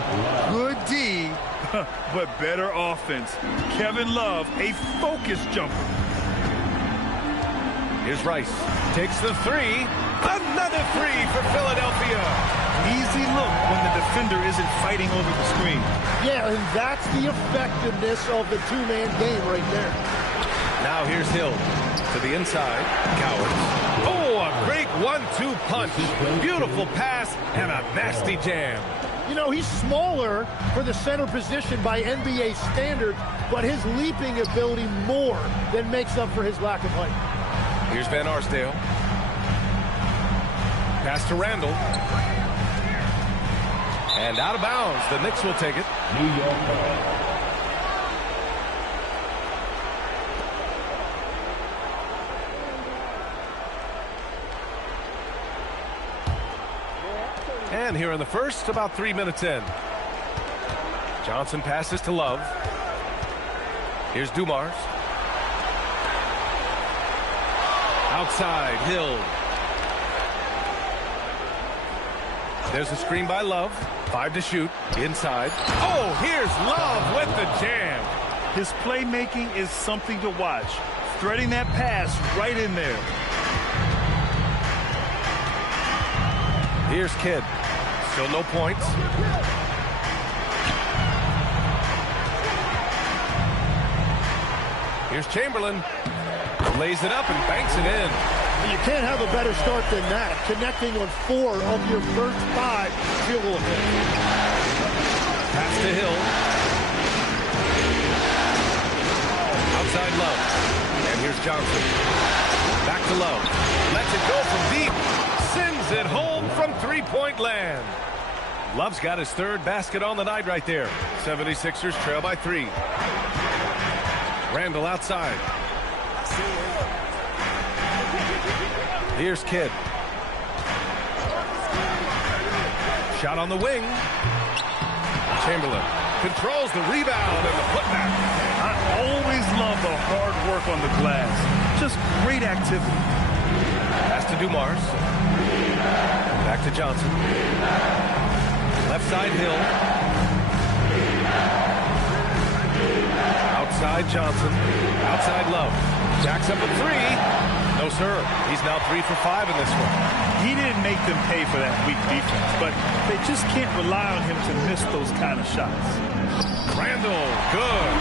Good D, but better offense. Kevin Love, a focused jumper. Here's Rice. Takes the three. Another three for Philadelphia. Easy look when the defender isn't fighting over the screen. Yeah, and that's the effectiveness of the two-man game right there. Now here's Hill to the inside. Cowards. Oh, a great 1-2 punch. Beautiful pass and a nasty jam. You know, he's smaller for the center position by NBA standards, but his leaping ability more than makes up for his lack of height. Here's Van Arsdale. Pass to Randall. And out of bounds. The Knicks will take it. New York ball. And here in the first, about 3 minutes in. Johnson passes to Love. Here's Dumars. Outside, Hill. There's a screen by Love. 5 to shoot. Inside. Oh, here's Love with the jam. His playmaking is something to watch. Threading that pass right in there. Here's Kidd. Still no points. Here's Chamberlain. Lays it up and banks it in. You can't have a better start than that. Connecting on 4 of your first 5 field goal attempts. Pass to Hill. Outside Love. And here's Johnson. Back to Love. Lets it go from deep. Sends it home from three-point land. Love's got his 3rd basket on the night right there. 76ers trail by 3. Randall outside. Here's Kidd. Shot on the wing. Chamberlain controls the rebound and the putback. I always love the hard work on the glass. Just great activity. Pass to Dumars. Back to Johnson. Left side Hill. Outside Johnson. Outside Love. Jacks up a 3. No, sir. He's now 3 for 5 in this one. He didn't make them pay for that weak defense, but they just can't rely on him to miss those kind of shots. Randall, good.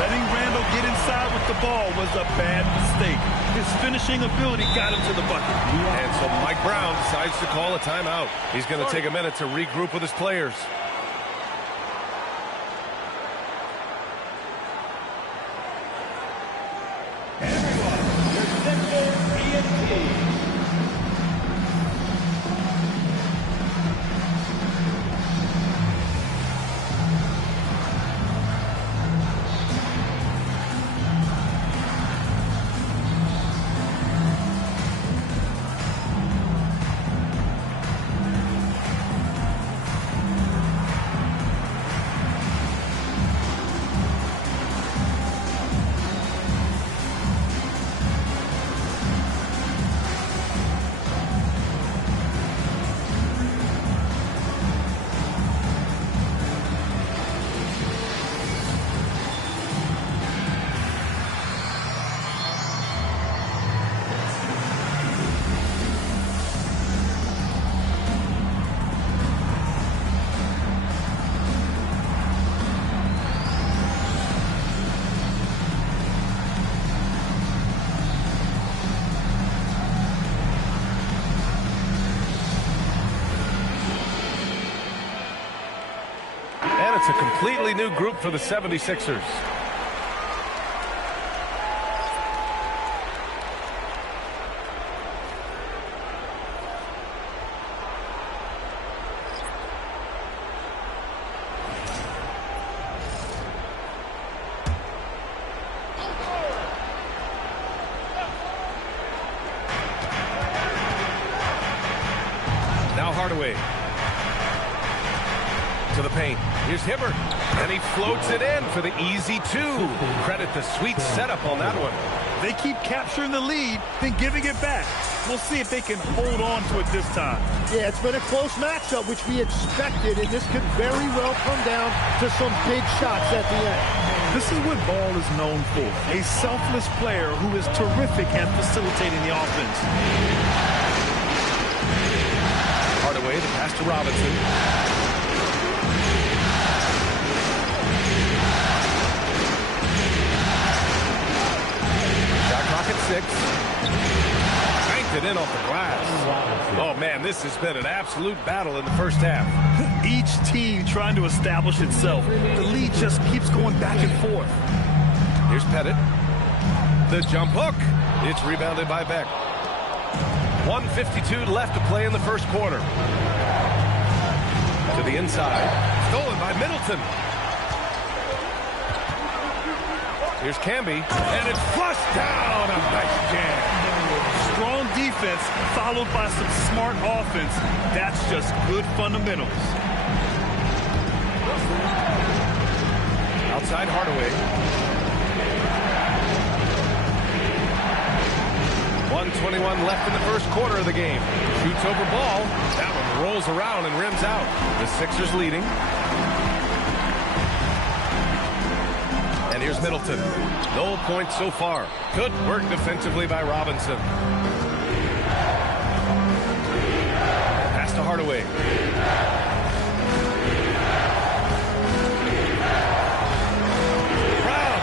Letting Randall get inside with the ball was a bad mistake. His finishing ability got him to the bucket. And so Mike Brown decides to call a timeout. He's going to take a minute to regroup with his players. it's a completely new group for the 76ers. Now Hardaway. To the paint. Here's Hibbert. And he floats it in for the easy two. Credit the sweet setup on that one. They keep capturing the lead, then giving it back. We'll see if they can hold on to it this time. Yeah, it's been a close matchup, which we expected, and this could very well come down to some big shots at the end. This is what Ball is known for. A selfless player who is terrific at facilitating the offense. Hardaway, the pass to Robinson. Shot clock at 6. Banked it in off the glass. Oh, man, this has been an absolute battle in the first half. Each team trying to establish itself. The lead just keeps going back and forth. Here's Pettit. The jump hook. It's rebounded by Beck. 1:52 left to play in the first quarter. To the inside. Stolen by Middleton. Here's Camby. And it's flushed down. A nice jam. Strong defense followed by some smart offense. That's just good fundamentals. Outside Hardaway. 1:21 left in the first quarter of the game. Shoots over Ball. That one rolls around and rims out. The Sixers leading. And here's Middleton. No points so far. Good work defensively by Robinson. Pass to Hardaway. Brown.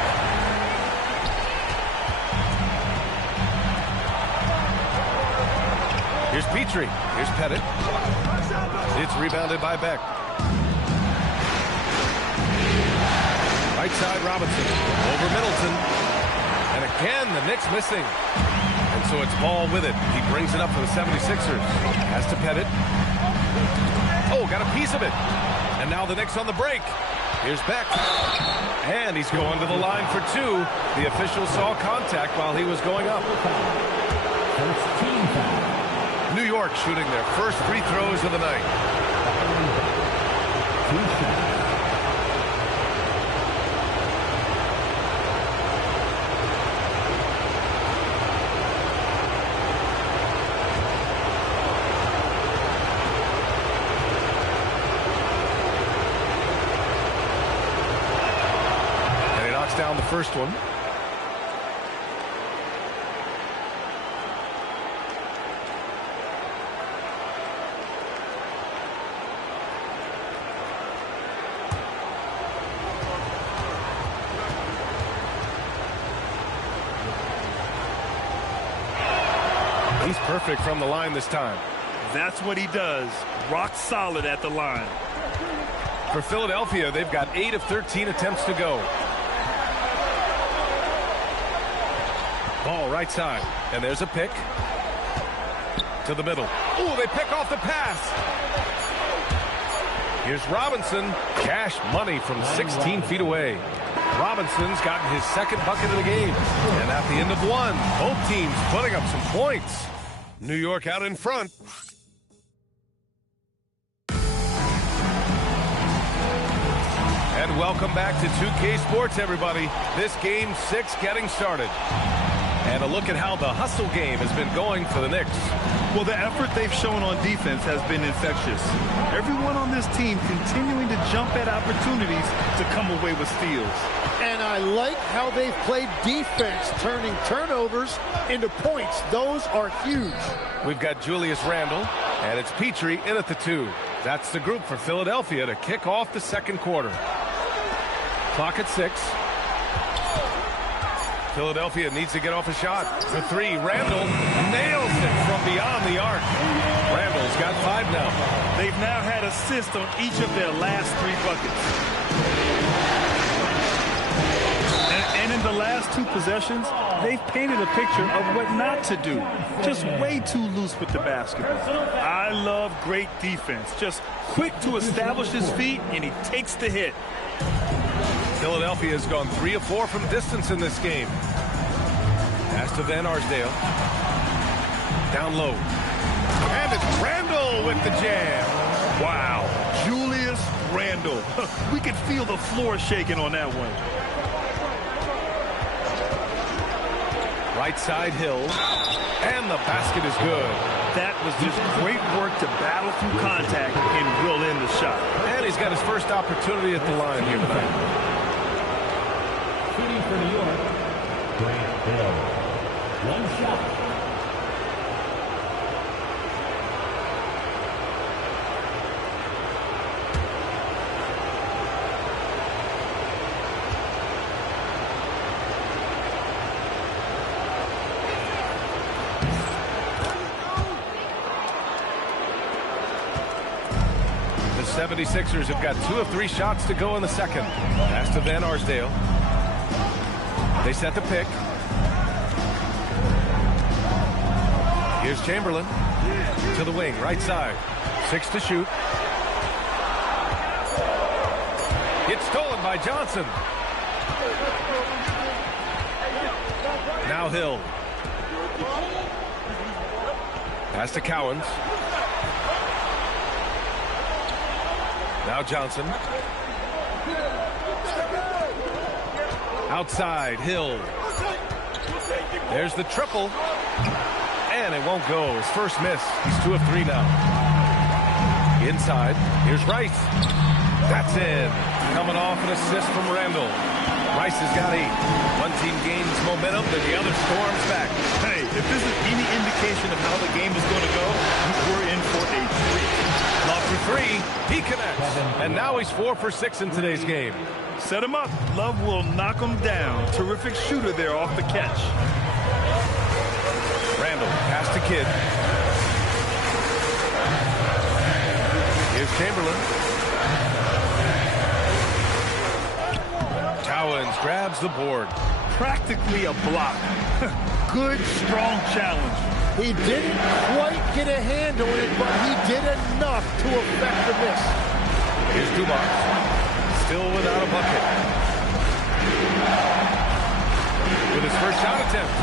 Here's Petrie. Here's Pettit. It's rebounded by Beck. Right side Robinson. Over Middleton. And again, the Knicks missing. And so it's Ball with it. He brings it up for the 76ers. Has to Pettit. Oh, got a piece of it. And now the Knicks on the break. Here's Beck. And he's going to the line for 2. The official saw contact while he was going up. New York shooting their first free throws of the night. And he knocks down the first one. He's perfect from the line this time. That's what he does. Rock solid at the line. For Philadelphia, they've got 8 of 13 attempts to go. Ball right side. And there's a pick. To the middle. Oh, they pick off the pass. Here's Robinson. Cash money from 16 feet away. Robinson's gotten his second bucket of the game. And at the end of one, both teams putting up some points. New York out in front. And welcome back to 2K Sports, everybody. This game 6 getting started. And a look at how the hustle game has been going for the Knicks. Well, the effort they've shown on defense has been infectious. Everyone on this team continuing to jump at opportunities to come away with steals. And I like how they've played defense, turning turnovers into points. Those are huge. We've got Julius Randle, and it's Petrie in at the 2. That's the group for Philadelphia to kick off the second quarter. Clock at 6. Philadelphia needs to get off a shot. For 3, Randle nails it from beyond the arc. Randle's got 5 now. They've now had assists on each of their last 3 buckets. two possessions, they've painted a picture of what not to do. Just way too loose with the basketball. I love great defense. Just quick to establish his feet, and he takes the hit. Philadelphia has gone 3 of 4 from distance in this game. Pass to Van Arsdale. Down low. And it's Randle with the jam. Wow. Julius Randle. We could feel the floor shaking on that one. Right side Hill. And the basket is good. That was just great work to battle through contact and will in the shot. And he's got his first opportunity at the line here tonight. Shooting for New York, Grant Hill. One shot. The 76ers have got 2 of 3 shots to go in the second. Pass to Van Arsdale. They set the pick. Here's Chamberlain to the wing, right side. 6 to shoot. It's stolen by Johnson. Now Hill. Pass to Cowens. Now Johnson. Outside, Hill. There's the triple. And it won't go. His first miss. He's 2 of 3 now. Inside, here's Rice. That's in. Coming off an assist from Randle. Rice has got 8. One team gains momentum, then the other storms back. Hey, if this is any indication of how the game is going to go, we're in for a treat. Love for 3. He connects. And now he's 4 for 6 in today's game. Set him up. Love will knock him down. Terrific shooter there off the catch. Randle, pass to Kidd. Here's Chamberlain. Cowens grabs the board. Practically a block. Good, strong challenge. He didn't quite get a hand on it, but he did enough to affect the miss. Here's Dumars. Still without a bucket. With his first shot attempt.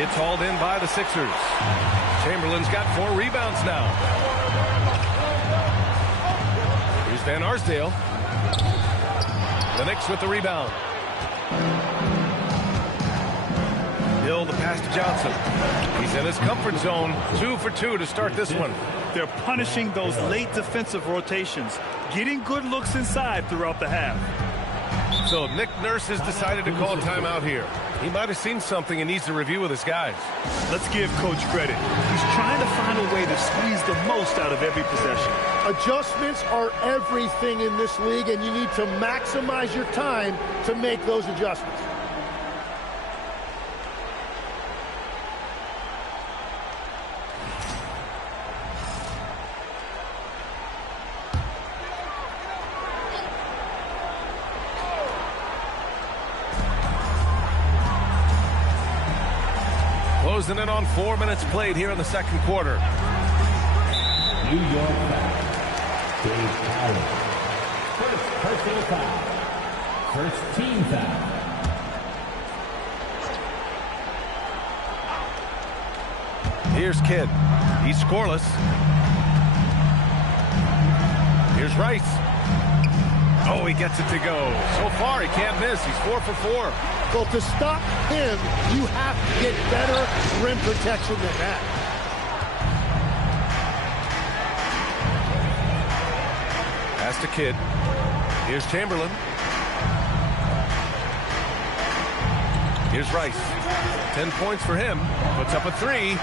It's hauled in by the Sixers. Chamberlain's got 4 rebounds now. Here's Van Arsdale. The Knicks with the rebound. Hill, the pass to Johnson. He's in his comfort zone. 2 for 2 to start this one. They're punishing those late defensive rotations, getting good looks inside throughout the half. So Nick Nurse has decided to call timeout here. He might have seen something and needs to review with his guys. Let's give Coach credit. He's trying to find a way to squeeze the most out of every possession. Adjustments are everything in this league, and you need to maximize your time to make those adjustments. Closing in on 4 minutes played here in the second quarter. New York foul. Dave Allen. First personal foul. First team foul. Here's Kidd. He's scoreless. Here's Rice. Oh, he gets it to go. So far, he can't miss. He's 4 for 4. Well, to stop him, you have to get better rim protection than that. Pass to Kidd. Here's Chamberlain. Here's Rice. 10 points for him. Puts up a 3.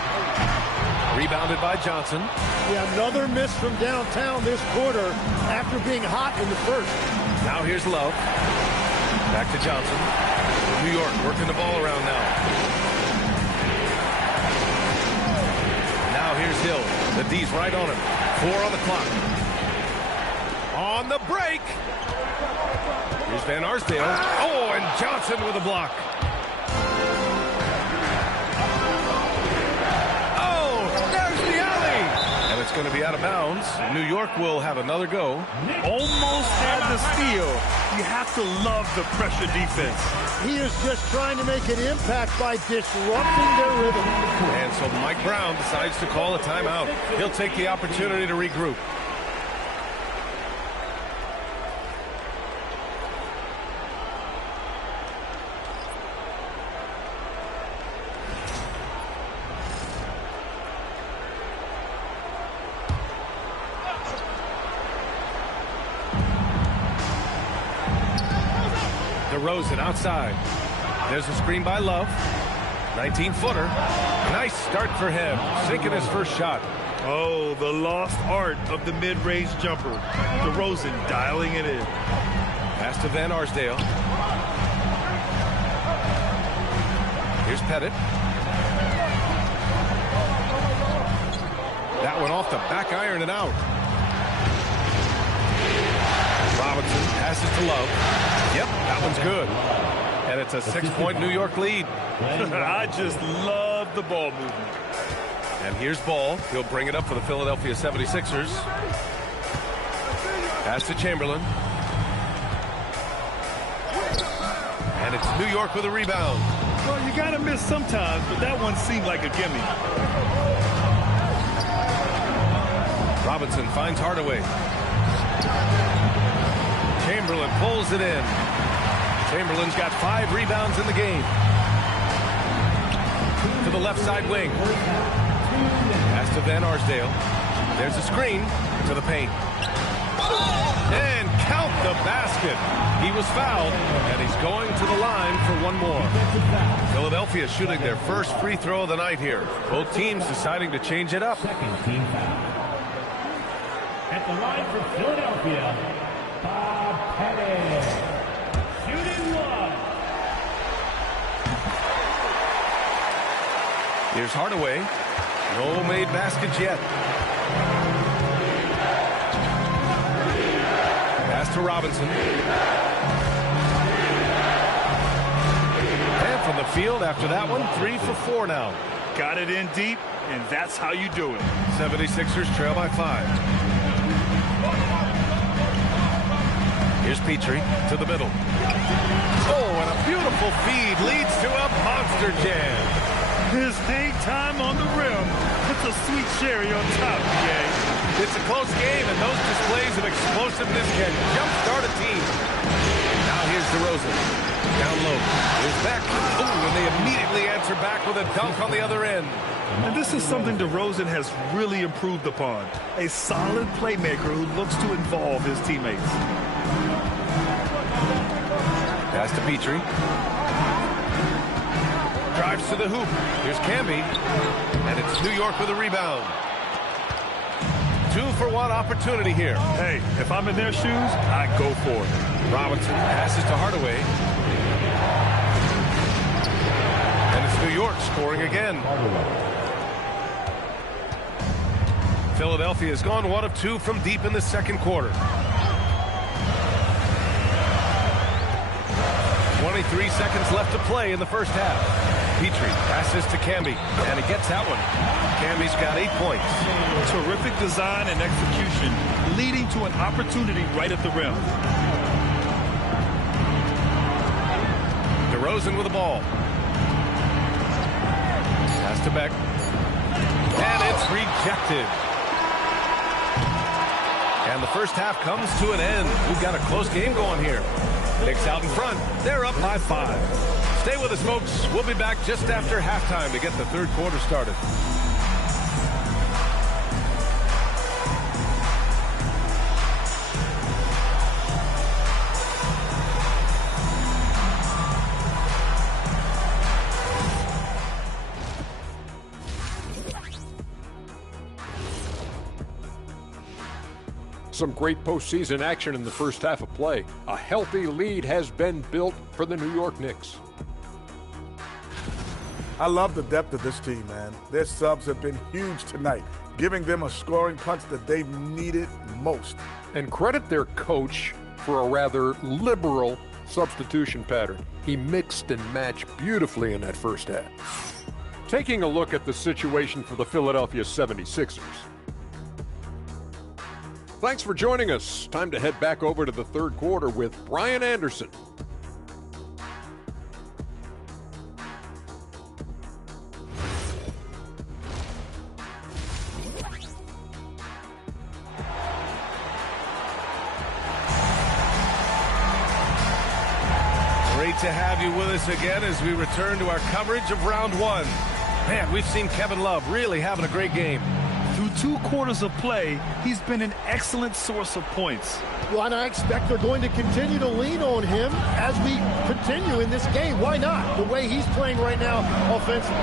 Rebounded by Johnson. Yeah, another miss from downtown this quarter after being hot in the first. Now here's Love. Back to Johnson. New York working the ball around now. Now here's Hill. The D's right on him. 4 on the clock. On the break. Here's Van Arsdale. Oh, and Johnson with a block. going to be out of bounds. New York will have another go. Almost had the steal. You have to love the pressure defense. He is just trying to make an impact by disrupting their rhythm. And so Mike Brown decides to call a timeout. He'll take the opportunity to regroup. DeRozan outside. There's a screen by Love. 19-footer. Nice start for him. Sinking his first shot. Oh, the lost art of the mid-range jumper. DeRozan dialing it in. Pass to Van Arsdale. Here's Pettit. That one off the back iron and out. Robinson passes to Love. Yep, that one's good. And it's a 6-point New York lead. I just love the ball movement. And here's Ball. He'll bring it up for the Philadelphia 76ers. Pass to Chamberlain. And it's New York with a rebound. Well, you got to miss sometimes, but that one seemed like a gimme. Robinson finds Hardaway. Chamberlain pulls it in. Chamberlain's got 5 rebounds in the game. To the left side wing. Pass to Van Arsdale. There's a screen to the paint. And count the basket. He was fouled, and he's going to the line for one more. Philadelphia shooting their first free throw of the night here. Both teams deciding to change it up. Second team foul. At the line for Philadelphia, Bob Pettit. Shooting one. Here's Hardaway. No made baskets yet. Pass to Robinson. And from the field after that one, 3 for 4 now. Got it in deep, and that's how you do it. 76ers trail by 5. Here's Petrie to the middle. Oh, and a beautiful feed leads to a monster jam. His hang time on the rim puts a sweet cherry on top, PA. It's a close game, and those displays of explosiveness can jumpstart a team. Now here's DeRozan. Down low. Here's Beck. Ooh, and they immediately answer back with a dunk on the other end. And this is something DeRozan has really improved upon. A solid playmaker who looks to involve his teammates. Pass to Petrie. Drives to the hoop. Here's Camby. And it's New York with a rebound. 2-for-1 opportunity here. Hey, if I'm in their shoes, I go for it. Robinson passes to Hardaway. And it's New York scoring again. Philadelphia has gone 1 of 2 from deep in the second quarter. 23 seconds left to play in the first half. Petrie passes to Camby, and he gets that one. Camby's got 8 points. Terrific design and execution, leading to an opportunity right at the rim. DeRozan with the ball. Pass to Beck. And it's rejected. And the first half comes to an end. We've got a close game going here. Knicks out in front. They're up by 5. Stay with us, folks. We'll be back just after halftime to get the third quarter started. Some great postseason action in the first half of play. A healthy lead has been built for the New York Knicks. I love the depth of this team, man. Their subs have been huge tonight, giving them a scoring punch that they've needed most. And credit their coach for a rather liberal substitution pattern. He mixed and matched beautifully in that first half. Taking a look at the situation for the Philadelphia 76ers. thanks for joining us. Time to head back over to the third quarter with Brian Anderson. Great to have you with us again as we return to our coverage of round one. Man, we've seen Kevin Love really having a great game. Through 2 quarters of play, he's been an excellent source of points. Well, and I expect they're going to continue to lean on him as we continue in this game. Why not? The way he's playing right now offensively.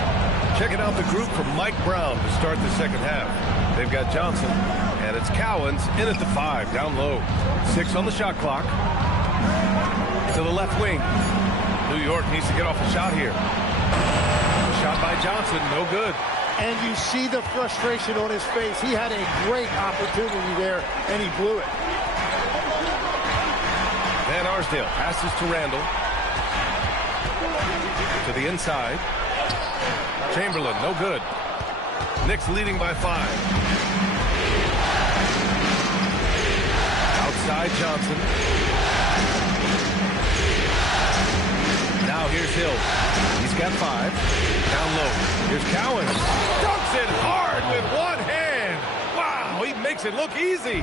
Checking out the group from Mike Brown to start the second half. They've got Johnson, and it's Cowens in at the 5, down low. 6 on the shot clock. To the left wing. New York needs to get off a shot here. Shot by Johnson, no good. And you see the frustration on his face. He had a great opportunity there, and he blew it. Van Arsdale passes to Randall. To the inside. Chamberlain, no good. Knicks leading by 5. Outside Johnson. Now here's Hill. He's got 5. Down low. Here's Cowens. Dunks it hard with one hand. Wow, he makes it look easy.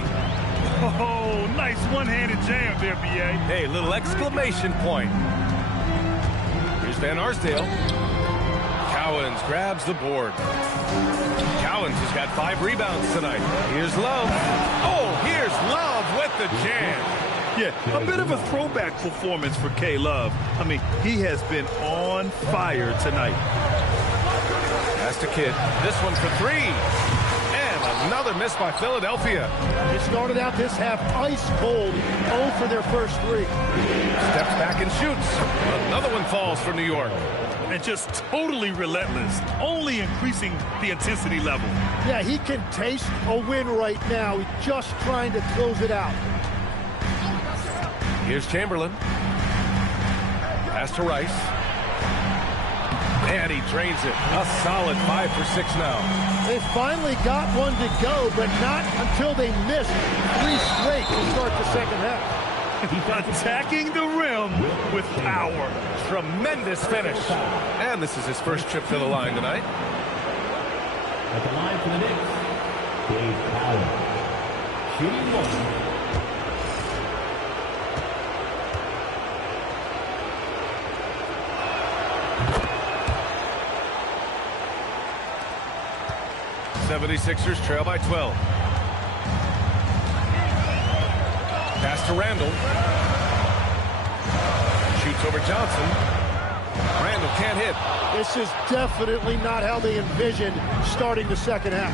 Oh, nice one-handed jam there, B.A. Hey, little exclamation point. Here's Van Arsdale. Cowens grabs the board. Cowens has got 5 rebounds tonight. Here's Love. Oh, here's Love with the jam. Yeah, a bit of a throwback performance for K. Love. I mean, he has been on fire tonight. Pass to Kidd. This one for 3. And another miss by Philadelphia. They started out this half ice cold. 0 for their first 3. Steps back and shoots. Another one falls for New York. And just totally relentless, only increasing the intensity level. Yeah, he can taste a win right now. He's just trying to close it out. Here's Chamberlain. Pass to Rice. And he drains it. A solid 5 for 6 now. They finally got one to go, but not until they missed 3 straight to start the second half. Attacking the rim with power. Tremendous finish. And this is his first trip to the line tonight. At the line for the Knicks, Dave Powell. Shooting 1. '76ers trail by 12. Pass to Randall. Shoots over Johnson. Randall can't hit. This is definitely not how they envisioned starting the second half.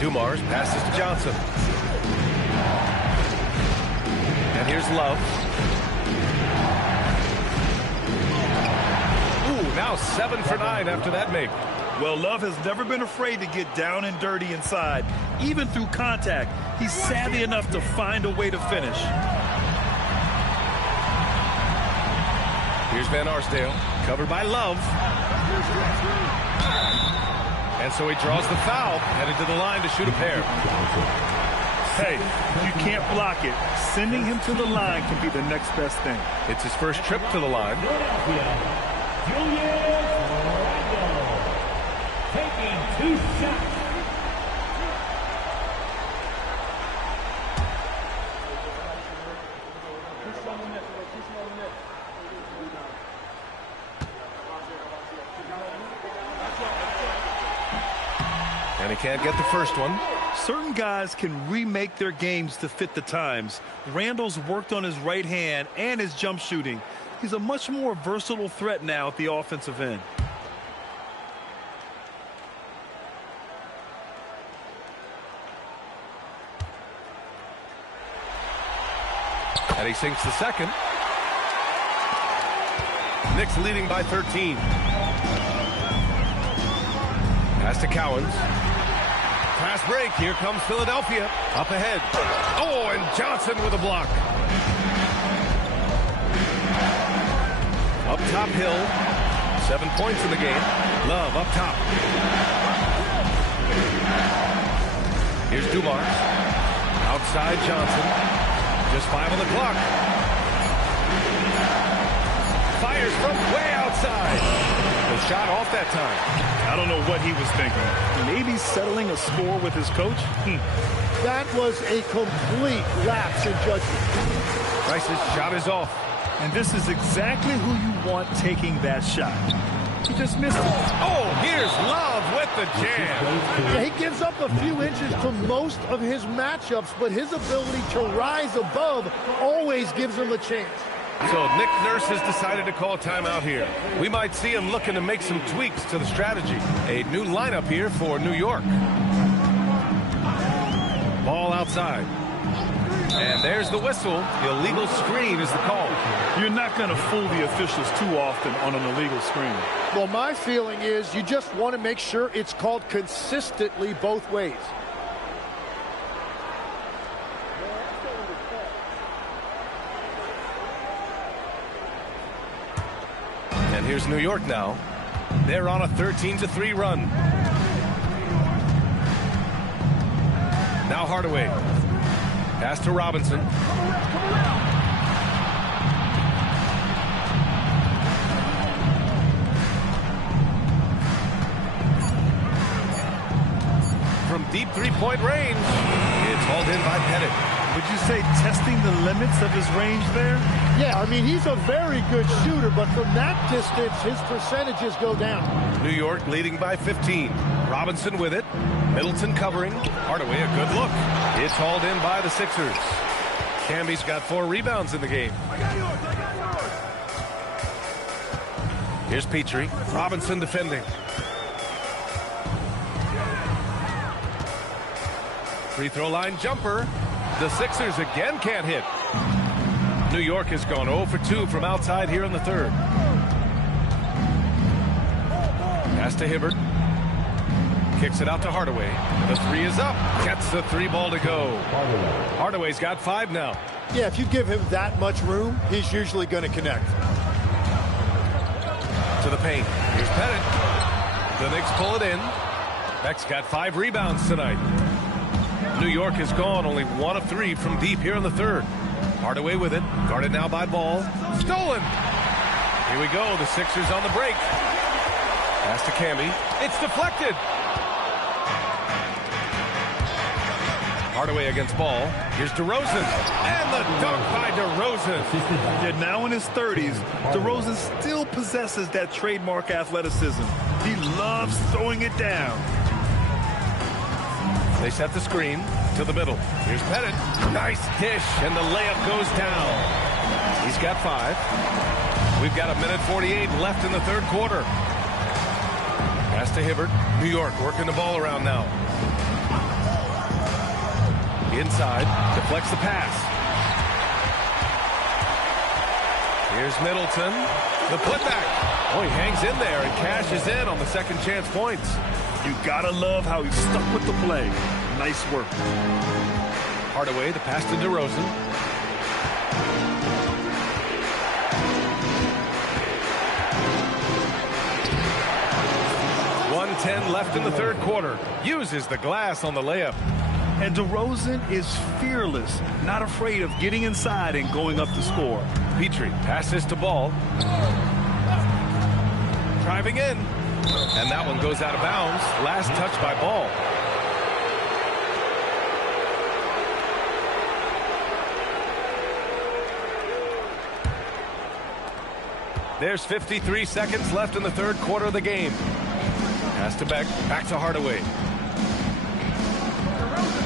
Dumars passes to Johnson. And here's Love. Ooh, now 7 for 9 after that make. Well, Love has never been afraid to get down and dirty inside. Even through contact, he's savvy enough to find a way to finish. Here's Van Arsdale, covered by Love. And so he draws the foul, headed to the line to shoot a pair. Hey, you can't block it. Sending him to the line can be the next best thing. It's his first trip to the line. Taking 2 shots. And he can't get the first one. Certain guys can remake their games to fit the times. Randall's worked on his right hand and his jump shooting. He's a much more versatile threat now at the offensive end. And he sinks the second. Knicks leading by 13. Pass to Cowens. Fast break. Here comes Philadelphia. Up ahead. Oh, and Johnson with a block. Up top, Hill. 7 points in the game. Love up top. Here's Dumars. Outside Johnson. Just 5 on the clock. Fires from way outside. The shot off that time. I don't know what he was thinking. Maybe settling a score with his coach? That was a complete lapse in judgment. Rice's shot is off. And this is exactly who you want taking that shot. He just missed it. Oh, here's Love with the jam. Yeah, he gives up a few inches to most of his matchups, but his ability to rise above always gives him a chance. So Nick Nurse has decided to call timeout here. We might see him looking to make some tweaks to the strategy. A new lineup here for New York. Ball outside. And there's the whistle. The illegal screen is the call. You're not going to fool the officials too often on an illegal screen. Well, my feeling is you just want to make sure it's called consistently both ways. And here's New York now. They're on a 13-3 run. Now Hardaway. Pass to Robinson. From deep three-point range. It's hauled in by Pettit. Would you say testing the limits of his range there? Yeah, I mean, he's a very good shooter, but from that distance, his percentages go down. New York leading by 15. Robinson with it. Middleton covering. Hardaway a good look. It's hauled in by the Sixers. Camby's got 4 rebounds in the game. I got yours. Here's Petrie. Robinson defending. Free throw line jumper. The Sixers again can't hit. New York has gone 0 for 2 from outside here in the third. Pass to Hibbert. Kicks it out to Hardaway. The 3 is up. Gets the 3 ball to go. Hardaway's got 5 now. Yeah, if you give him that much room, he's usually going to connect. To the paint. Here's Pettit. The Knicks pull it in. Beck's got 5 rebounds tonight. New York has gone only 1 of 3 from deep here in the third. Hardaway with it. Guarded now by Ball. Stolen. Here we go. The Sixers on the break. Pass to Camby. It's deflected. Hardaway against Ball. Here's DeRozan. And the dunk by DeRozan. Yet now in his 30s, DeRozan still possesses that trademark athleticism. He loves throwing it down. They set the screen to the middle. Here's Pettit. Nice dish, and the layup goes down. He's got 5. We've got 1:48 left in the third quarter. Pass to Hibbert. New York working the ball around now. Inside, deflects the pass. Here's Middleton. The putback. Oh, he hangs in there and cashes in on the second chance points. You gotta love how he stuck with the play. Nice work. Hardaway, the pass to DeRozan. .110 left in the third quarter. Uses the glass on the layup. And DeRozan is fearless, not afraid of getting inside and going up to score. Petrie passes to Ball. Driving in. And that one goes out of bounds. Last touch by Ball. There's 53 seconds left in the third quarter of the game. Pass to Beck. Back to Hardaway.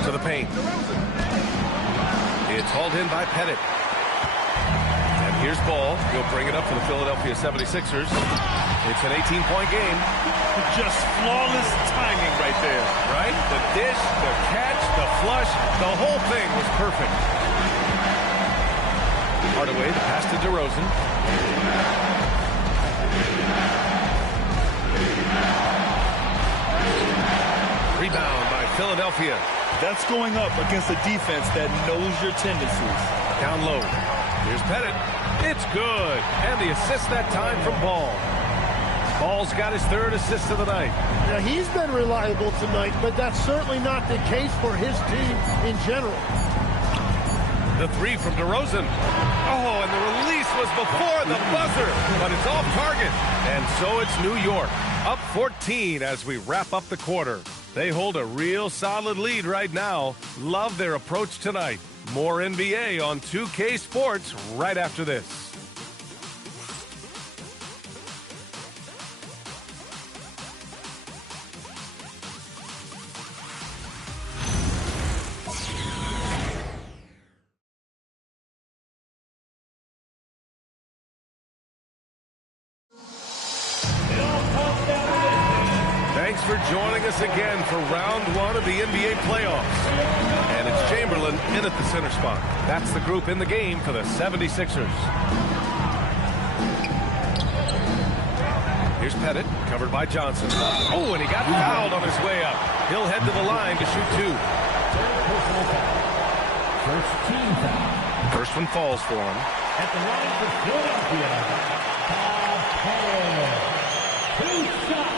To the paint. It's hauled in by Pettit. And here's Ball. He'll bring it up for the Philadelphia 76ers. It's an 18-point game. Just flawless timing right there. Right? The dish, the catch, the flush, the whole thing was perfect. Hardaway, the pass to DeRozan. Rebound by Philadelphia. That's going up against a defense that knows your tendencies. Down low. Here's Pettit. It's good. And the assist that time from Ball. Ball's got his third assist of the night. Now, he's been reliable tonight, but that's certainly not the case for his team in general. The three from DeRozan. Oh, and the release was before the buzzer, but it's off target. And so it's New York, up 14 as we wrap up the quarter. They hold a real solid lead right now. Love their approach tonight. More NBA on 2K Sports right after this. Thanks for joining us again for round one of the NBA playoffs. And it's Chamberlain in at the center spot. That's the group in the game for the 76ers. Here's Pettit, covered by Johnson. Oh, and he got fouled on his way up. He'll head to the line to shoot two. First one falls for him. At the line for Philadelphia, Bob Two shots.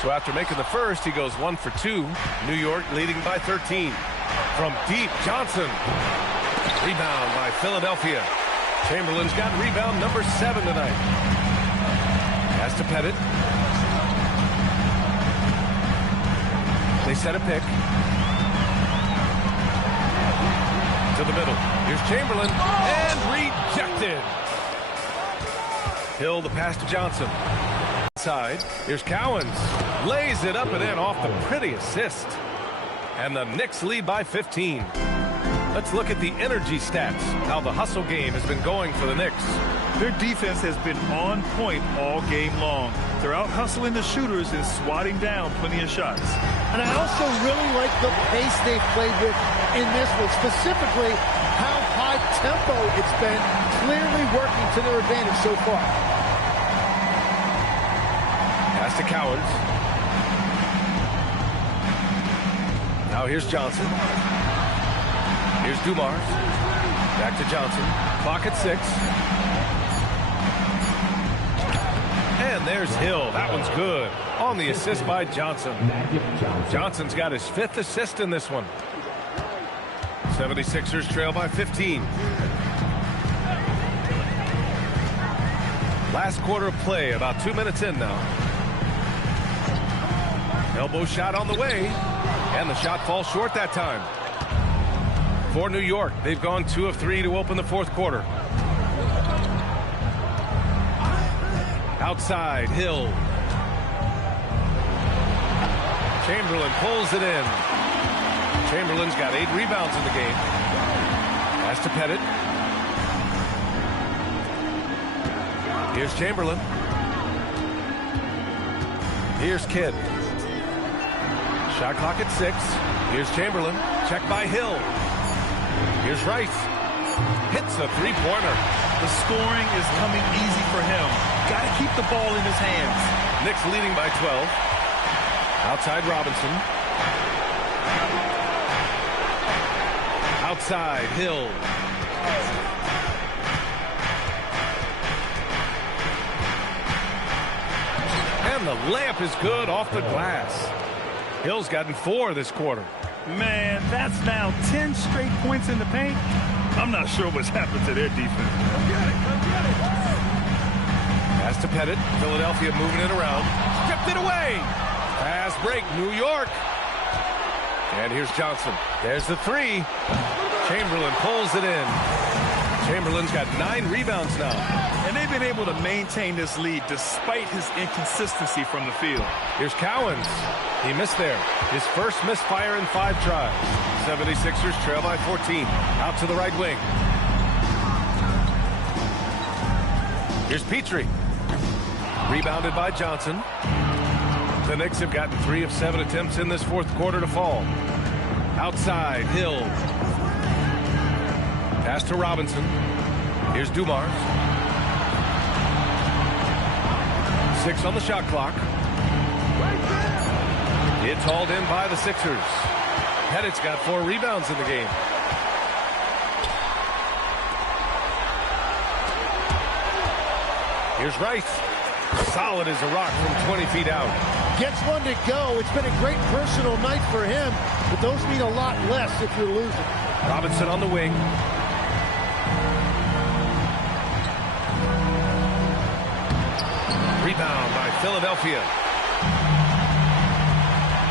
So after making the first, he goes 1 for 2. New York leading by 13. From deep, Johnson. Rebound by Philadelphia. Chamberlain's got rebound number 7 tonight. Pass to Pettit. They set a pick. To the middle. Here's Chamberlain. And rejected. Hill the pass to Johnson. Side. Here's Cowens. Lays it up and in off the pretty assist. And the Knicks lead by 15. Let's look at the energy stats, how the hustle game has been going for the Knicks. Their defense has been on point all game long. They're out hustling the shooters and swatting down plenty of shots. And I also really like the pace they've played with in this one, specifically how high tempo it's been, clearly working to their advantage so far. Pass to Cowens. Now here's Johnson. Here's Dumars. Back to Johnson. Clock at 6. And there's Hill. That one's good. On the assist by Johnson. Johnson's got his 5th assist in this one. 76ers trail by 15. Last quarter of play, about 2 minutes in now. Elbow shot on the way. And the shot falls short that time. For New York, they've gone 2 of 3 to open the fourth quarter. Outside, Hill. Chamberlain pulls it in. Chamberlain's got 8 rebounds in the game. Pass to Pettit. Here's Chamberlain. Here's Kidd. Shot clock at 6. Here's Chamberlain. Check by Hill. Here's Rice. Hits a three-pointer. The scoring is coming easy for him. Got to keep the ball in his hands. Knicks leading by 12. Outside Robinson. Outside Hill. And the layup is good off the glass. Hill's gotten 4 this quarter. Man, that's now 10 straight points in the paint. I'm not sure what's happened to their defense. Come get it, come get it. Pass to Pettit. Philadelphia moving it around. Stripped it away. Pass break, New York. And here's Johnson. There's the 3. Chamberlain pulls it in. Chamberlain's got 9 rebounds now. And they've been able to maintain this lead despite his inconsistency from the field. Here's Cowens. He missed there. His first misfire in 5 tries. 76ers trail by 14. Out to the right wing. Here's Petrie. Rebounded by Johnson. The Knicks have gotten 3 of 7 attempts in this fourth quarter to fall. Outside, Hill. Pass to Robinson. Here's Dumars. 6 on the shot clock. It's hauled in by the Sixers. Pettit's got 4 rebounds in the game. Here's Rice. Solid as a rock from 20 feet out. Gets one to go. It's been a great personal night for him, but those mean a lot less if you're losing. Robinson on the wing. Rebound by Philadelphia.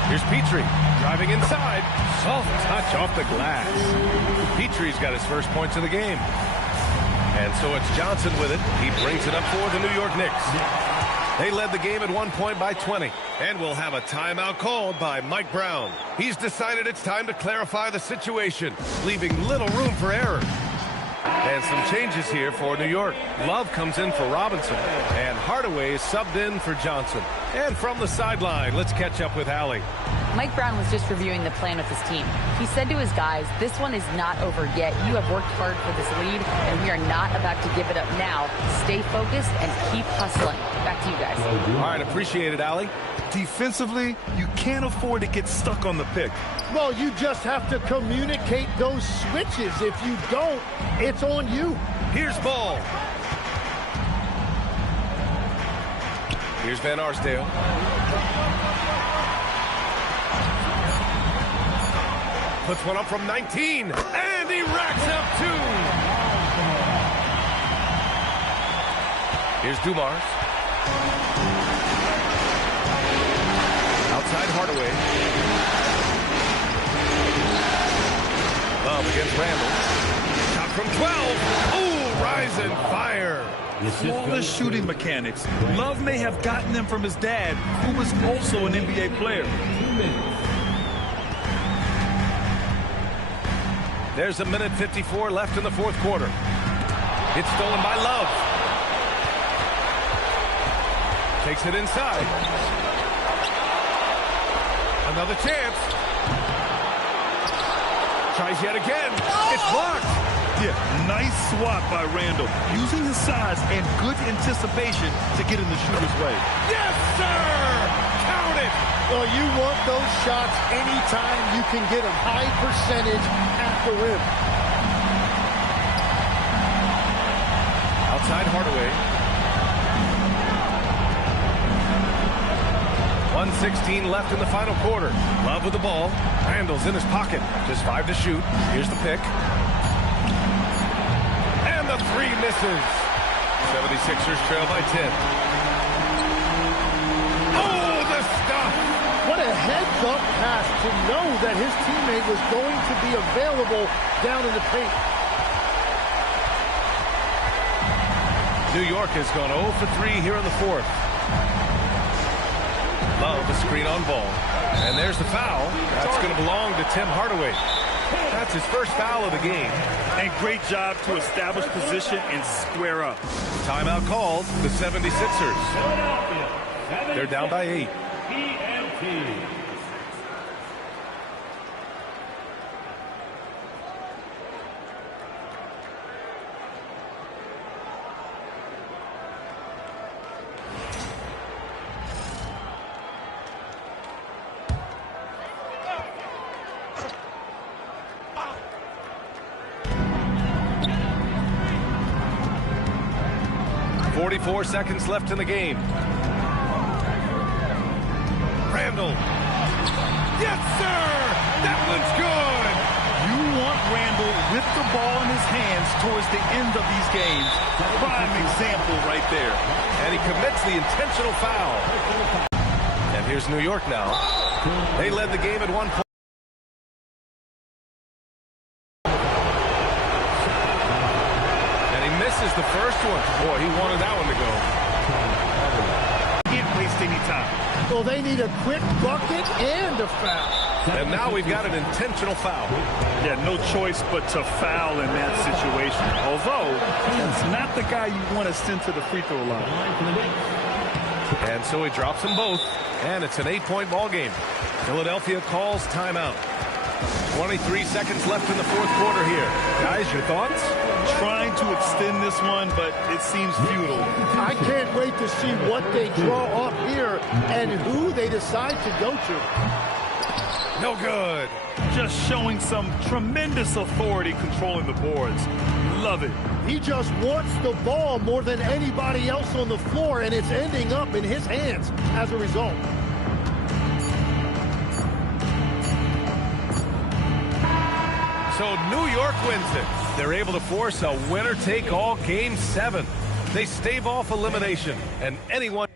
Here's Petrie driving inside. Soft touch off the glass. Petrie's got his first points of the game. And so it's Johnson with it. He brings it up for the New York Knicks. They led the game at 1 point by 20. And we'll have a timeout called by Mike Brown. He's decided it's time to clarify the situation, leaving little room for error. And some changes here for New York. Love comes in for Robinson, and Hardaway is subbed in for Johnson. And from the sideline, let's catch up with Allie. Mike Brown was just reviewing the plan with his team. He said to his guys, this one is not over yet. You have worked hard for this lead, and we are not about to give it up now. Stay focused and keep hustling. Back to you guys. All right, appreciate it, Allie. Defensively, you can't afford to get stuck on the pick. Well, you just have to communicate those switches. If you don't, it's on you. Here's Ball. Here's Van Arsdale. Puts one up from 19, and he racks up 2. Here's Dumars. Outside Hardaway. Love against Randall. Shot from 12. Ooh, rise and fire. Flawless shooting mechanics. Love may have gotten them from his dad, who was also an NBA player. There's a minute 54 left in the fourth quarter. It's stolen by Love. Takes it inside. Another chance. Tries yet again. It's blocked. Yeah, nice swat by Randall, using his size and good anticipation to get in the shooter's way. Yes, sir! Count it! Well, you want those shots anytime you can get a high percentage at the rim. Outside Hardaway. 1:16 left in the final quarter. Love with the ball. Randall's in his pocket. Just 5 to shoot. Here's the pick. And the 3 misses. 76ers trail by 10. Oh, the stuff! What a heads-up pass to know that his teammate was going to be available down in the paint. New York has gone 0 for 3 here in the fourth. Love the screen on Ball. And there's the foul. That's going to belong to Tim Hardaway. That's his first foul of the game. And great job to establish position and square up. Timeout called, the 76ers. They're down by 8. PMT. .44 seconds left in the game. Randall. Yes, sir! That one's good! You want Randall with the ball in his hands towards the end of these games. Prime example right there. And he commits the intentional foul. And here's New York now. They led the game at 1 point. Misses the first one. Boy, he wanted that one to go. Can't waste any time. Well, they need a quick bucket and a foul. And now we've got an intentional foul. Yeah, no choice but to foul in that situation. Although, it's not the guy you want to send to the free throw line. And so he drops them both. And it's an 8-point ball game. Philadelphia calls timeout. 23 seconds left in the fourth quarter here. Guys, your thoughts? Trying to extend this one, but it seems futile. I can't wait to see what they draw up here and who they decide to go to. No good. Just showing some tremendous authority controlling the boards. Love it. He just wants the ball more than anybody else on the floor, and it's ending up in his hands as a result. So New York wins it. They're able to force a winner-take-all Game 7. They stave off elimination, and anyone...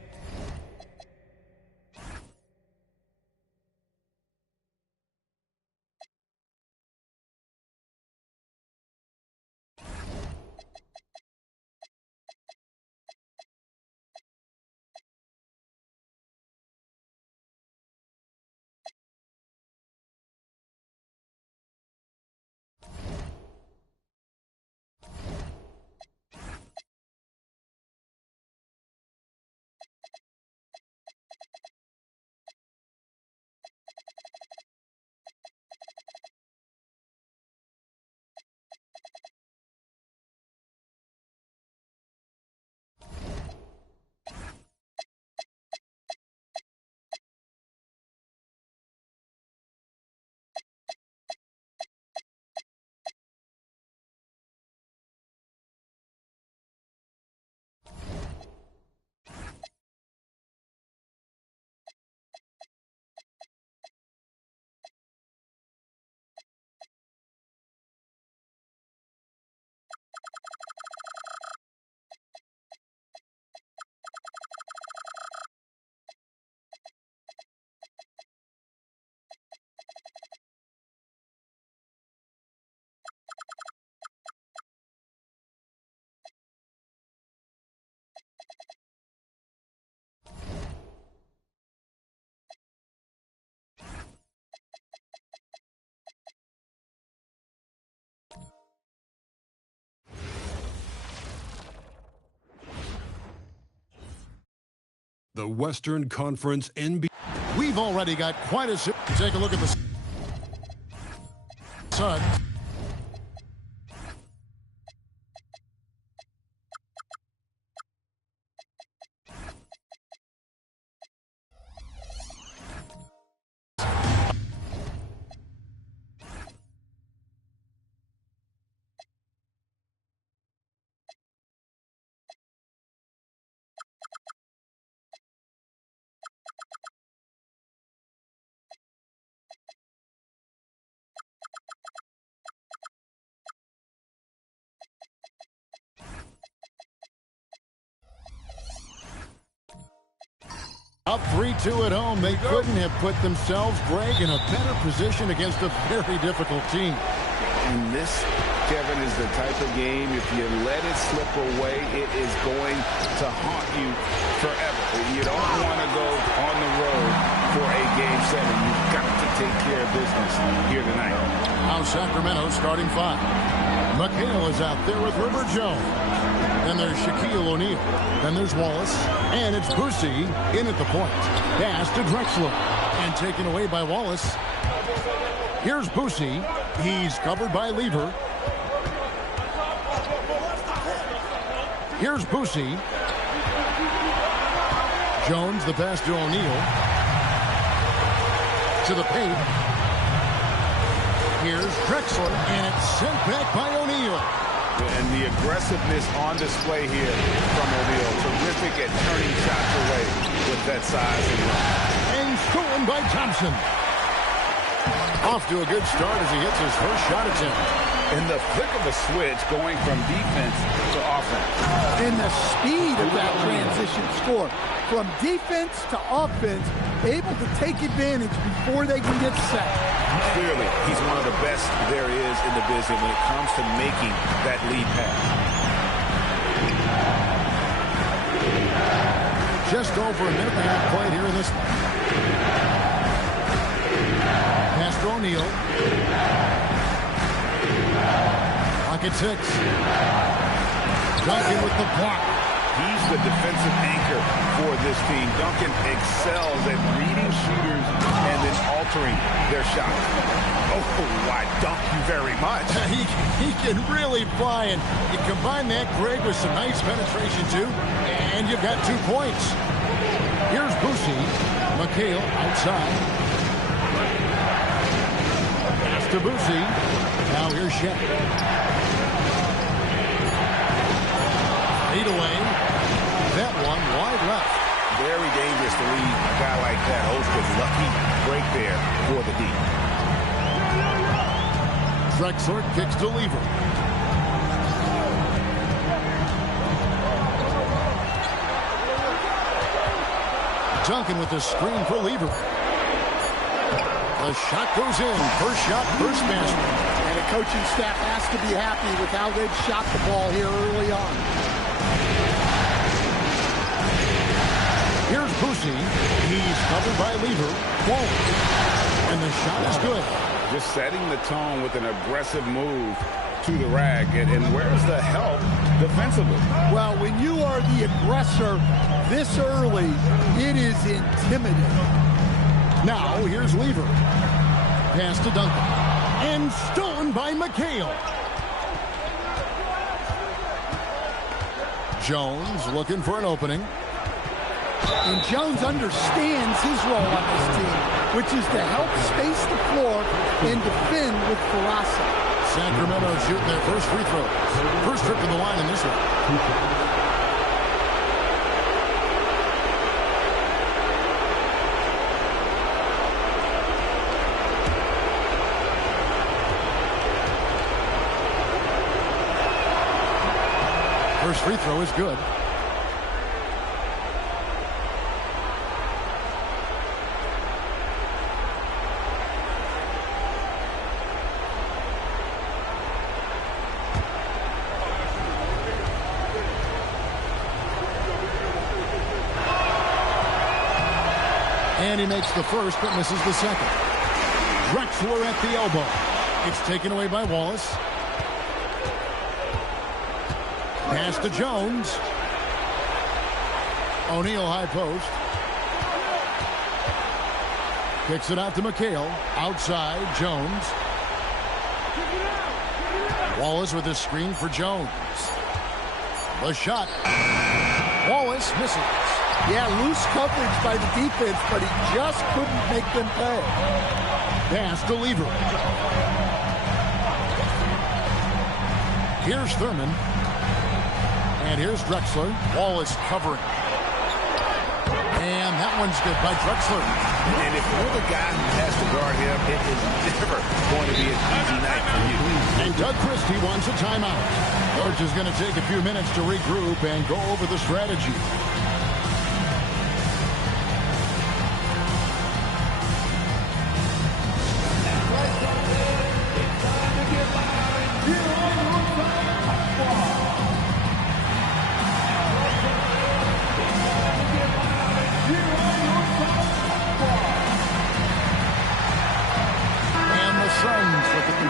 The Western Conference NBA. We've already got quite a... Take a look at the Sun. Up 3-2 at home. They couldn't have put themselves, Greg, in a better position against a very difficult team. And this, Kevin, is the type of game, if you let it slip away, it is going to haunt you forever. You don't want to go on the road for a Game 7. You've got to take care of business here tonight. Now Sacramento starting 5. McHale is out there with River Jones. Then there's Shaquille O'Neal. Then there's Wallace. And it's Boosie in at the point. Pass to Drexler. And taken away by Wallace. Here's Boosie. He's covered by Lever. Here's Boosie. Jones, the pass to O'Neal. To the paint. Here's Drexler. And it's sent back by O'Neal. And the aggressiveness on display here from O'Neal. Terrific at turning shots away with that size and run. And stolen by Thompson. Off to a good start as he hits his first shot attempt. In the flick of a switch, going from defense to offense. And the speed of that transition score. From defense to offense, able to take advantage before they can get set. Clearly, he's one of the best there is in the business when it comes to making that lead pass. Just over a minute and a half played here in this one. Pass to O'Neal. Clock at 6. Duncan with the block. He's the defensive anchor for this team. Duncan excels at reading shooters and then altering their shots. Oh, I dunk you very much. He can really fly, and you combine that, Greg, with some nice penetration, too, and you've got 2 points. Here's Boucher. McHale outside. Pass to Boucher. Now here's Shaq. Lead away. That one wide left. Very dangerous to lead a guy like that. Osgood lucky break there for the D. Drexler kicks to Lever. Duncan with the screen for Lever. The shot goes in. First shot, first basket. And the coaching staff has to be happy with how they've shot the ball here early on. Here's Boucher. He's covered by Lever. Won't. And the shot is good. Just setting the tone with an aggressive move to the rag. And where's the help defensively? Well, when you are the aggressor this early, it is intimidating. Now, here's Lever. Pass to Duncan. And stolen by McHale. Jones looking for an opening. And Jones understands his role on this team, which is to help space the floor and defend with ferocity. Sacramento shooting their first free throw. First trip to the line in this one. First free throw is good. And he makes the first, but misses the second. Drexler at the elbow. It's taken away by Wallace. Pass to Jones. O'Neal high post. Kicks it out to McHale. Outside, Jones. Wallace with a screen for Jones. The shot. Wallace misses. Yeah, loose coverage by the defense, but he just couldn't make them pay. Pass to Lever. Here's Thurman. And here's Drexler. Wallace covering. And that one's good by Drexler. And if you're the guy who has to guard him, it is never going to be an easy night for you. And Doug Christie wants a timeout. Coach is going to take a few minutes to regroup and go over the strategy.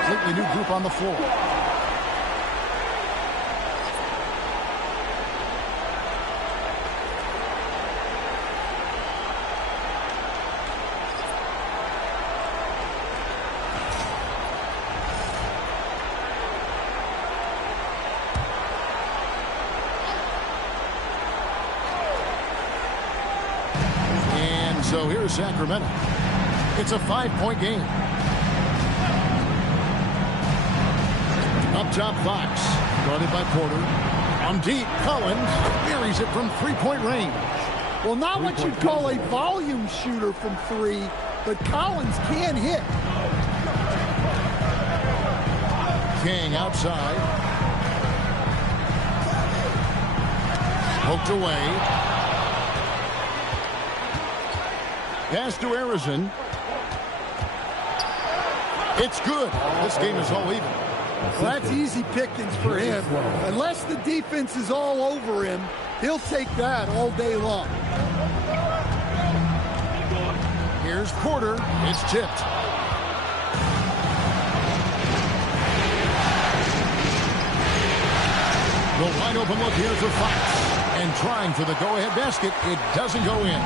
Completely new group on the floor. And so here's Sacramento. It's a 5-point game. Up top, Fox. Guarded by Porter. On deep, Collins buries it from three-point range. Well, not what you'd call a volume shooter from three, but Collins can hit. King outside. Poked away. Pass to Arizon. It's good. This game is all even. Well, that's easy pickings for him. Unless the defense is all over him, he'll take that all day long. Here's Porter. It's tipped. The wide open look here for Fox. And trying for the go-ahead basket. It doesn't go in.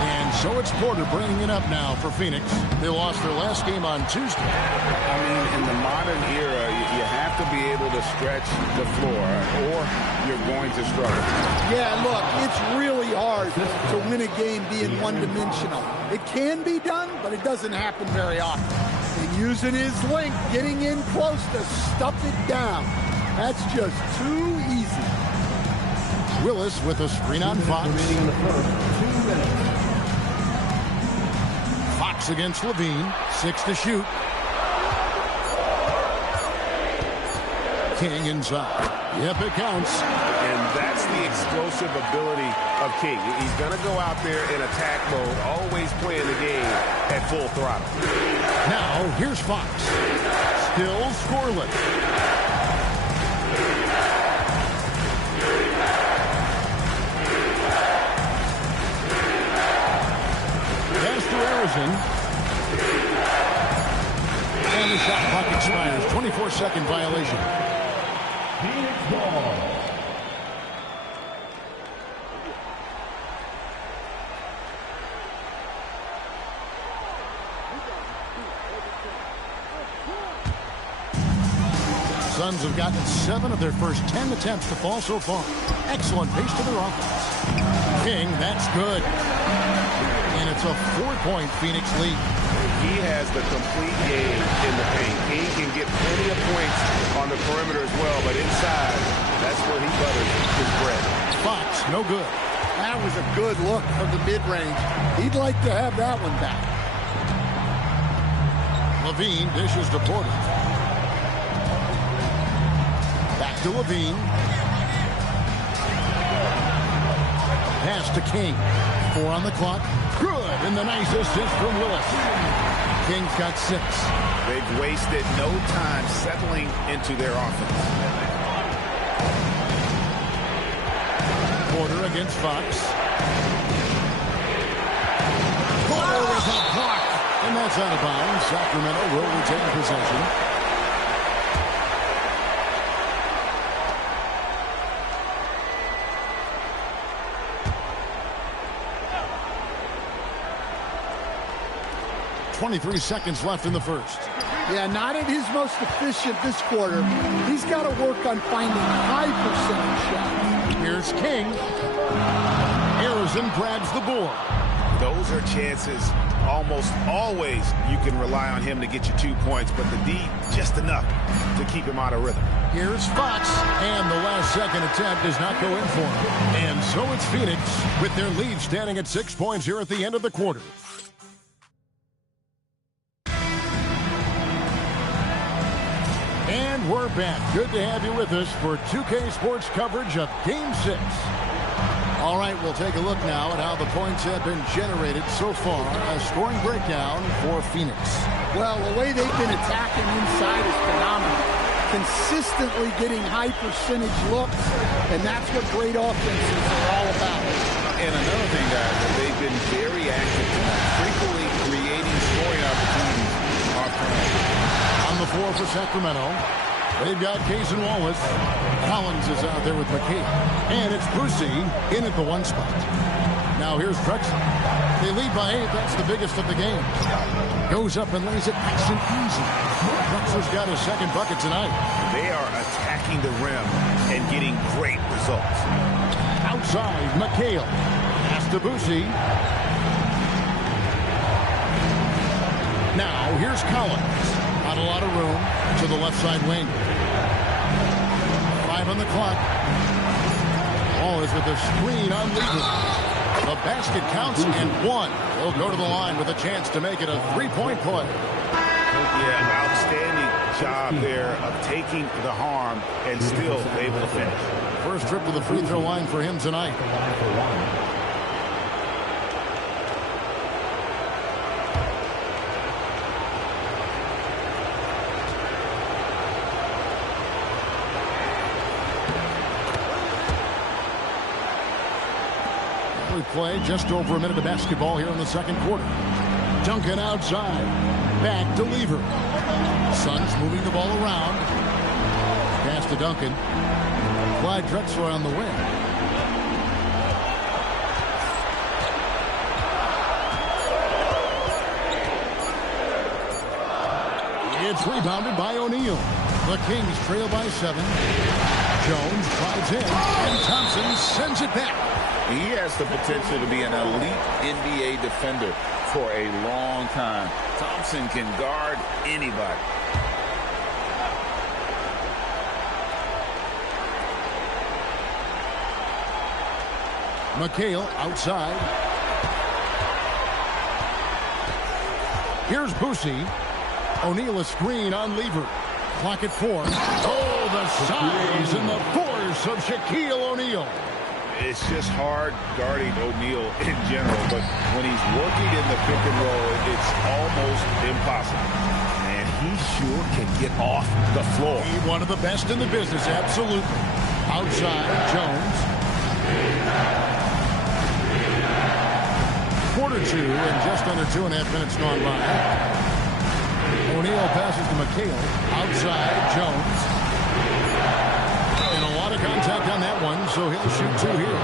And so it's Porter bringing it up now for Phoenix. They lost their last game on Tuesday. I mean, in the modern era, you have to be able to stretch the floor or you're going to struggle. Yeah, look, it's really hard to win a game being one-dimensional. It can be done, but it doesn't happen very often. And using his length, getting in close to stuff it down. That's just too easy. Willis with a screen on Fox. Fox against Levine. 6 to shoot. King inside. Yep, it counts. And that's the explosive ability of King. He's going to go out there in attack mode, always playing the game at full throttle. Now, here's Fox. Still scoreless. And the shot clock expires. 24-second violation. Phoenix ball. Suns have gotten 7 of their first 10 attempts to fall so far. Excellent pace to their offense. King, that's good. And it's a 4-point Phoenix lead. He has the complete game in the paint. He can get plenty of points on the perimeter as well, but inside, that's where he butters his bread. Fox, no good. That was a good look from the mid-range. He'd like to have that one back. Levine dishes to Porter. Back to Levine. Pass to King. 4 on the clock. Good, and the nice assist from Willis. King's got 6. They've wasted no time settling into their offense. Porter against Fox. Porter with a block, and that's out of bounds. Sacramento will retain possession. .23 seconds left in the first. Yeah, not at his most efficient this quarter. He's got to work on finding high percentage shots. Here's King. Harrison grabs the board. Those are chances almost always you can rely on him to get you 2 points, but the D just enough to keep him out of rhythm. Here's Fox, and the last second attempt does not go in for him. And so it's Phoenix with their lead standing at 6 points here at the end of the quarter. And we're back. Good to have you with us for 2K Sports coverage of Game 6. All right, we'll take a look now at how the points have been generated so far. A scoring breakdown for Phoenix. Well, the way they've been attacking inside is phenomenal. Consistently getting high percentage looks, and that's what great offenses are all about. And another thing, guys, they've been very active tonight, frequently creating scoring opportunities off the On the floor for Sacramento, they've got Case and Wallace. Collins is out there with McKay. And it's Brucey in at the 1 spot. Now here's Drexler. They lead by 8. That's the biggest of the game. Goes up and lays it nice and easy. Drexler's got his second bucket tonight. They are attacking the rim and getting great results. Outside, McHale. Pass to Brucey. Now here's Collins. Not a lot of room to the left side wing. 5 on the clock. Ball is with the screen on Lever. The basket counts and 1. He'll go to the line with a chance to make it a 3-point play. Yeah, outstanding job there of taking the harm and still able to finish. First trip to the free throw line for him tonight. Play just over a minute of basketball here in the second quarter. Duncan outside. Back to Lever. Suns moving the ball around. Pass to Duncan. Clyde Drexler on the wing. It's rebounded by O'Neal. The Kings trail by 7. Jones drives in, and Thompson sends it back. He has the potential to be an elite NBA defender for a long time. Thompson can guard anybody. McHale outside. Here's Boosie. O'Neal a screen on Lever. Clock at 4. Oh, the size and the force of Shaquille O'Neal. It's just hard guarding O'Neal in general, but when he's working in the pick and roll, it's almost impossible. And he sure can get off the floor. He's one of the best in the business, absolutely. Outside, Jones. Quarter 2 and just under 2.5 minutes gone by. O'Neal passes to McHale. Outside, Jones. And a lot of contact on that one, so he'll shoot 2 here.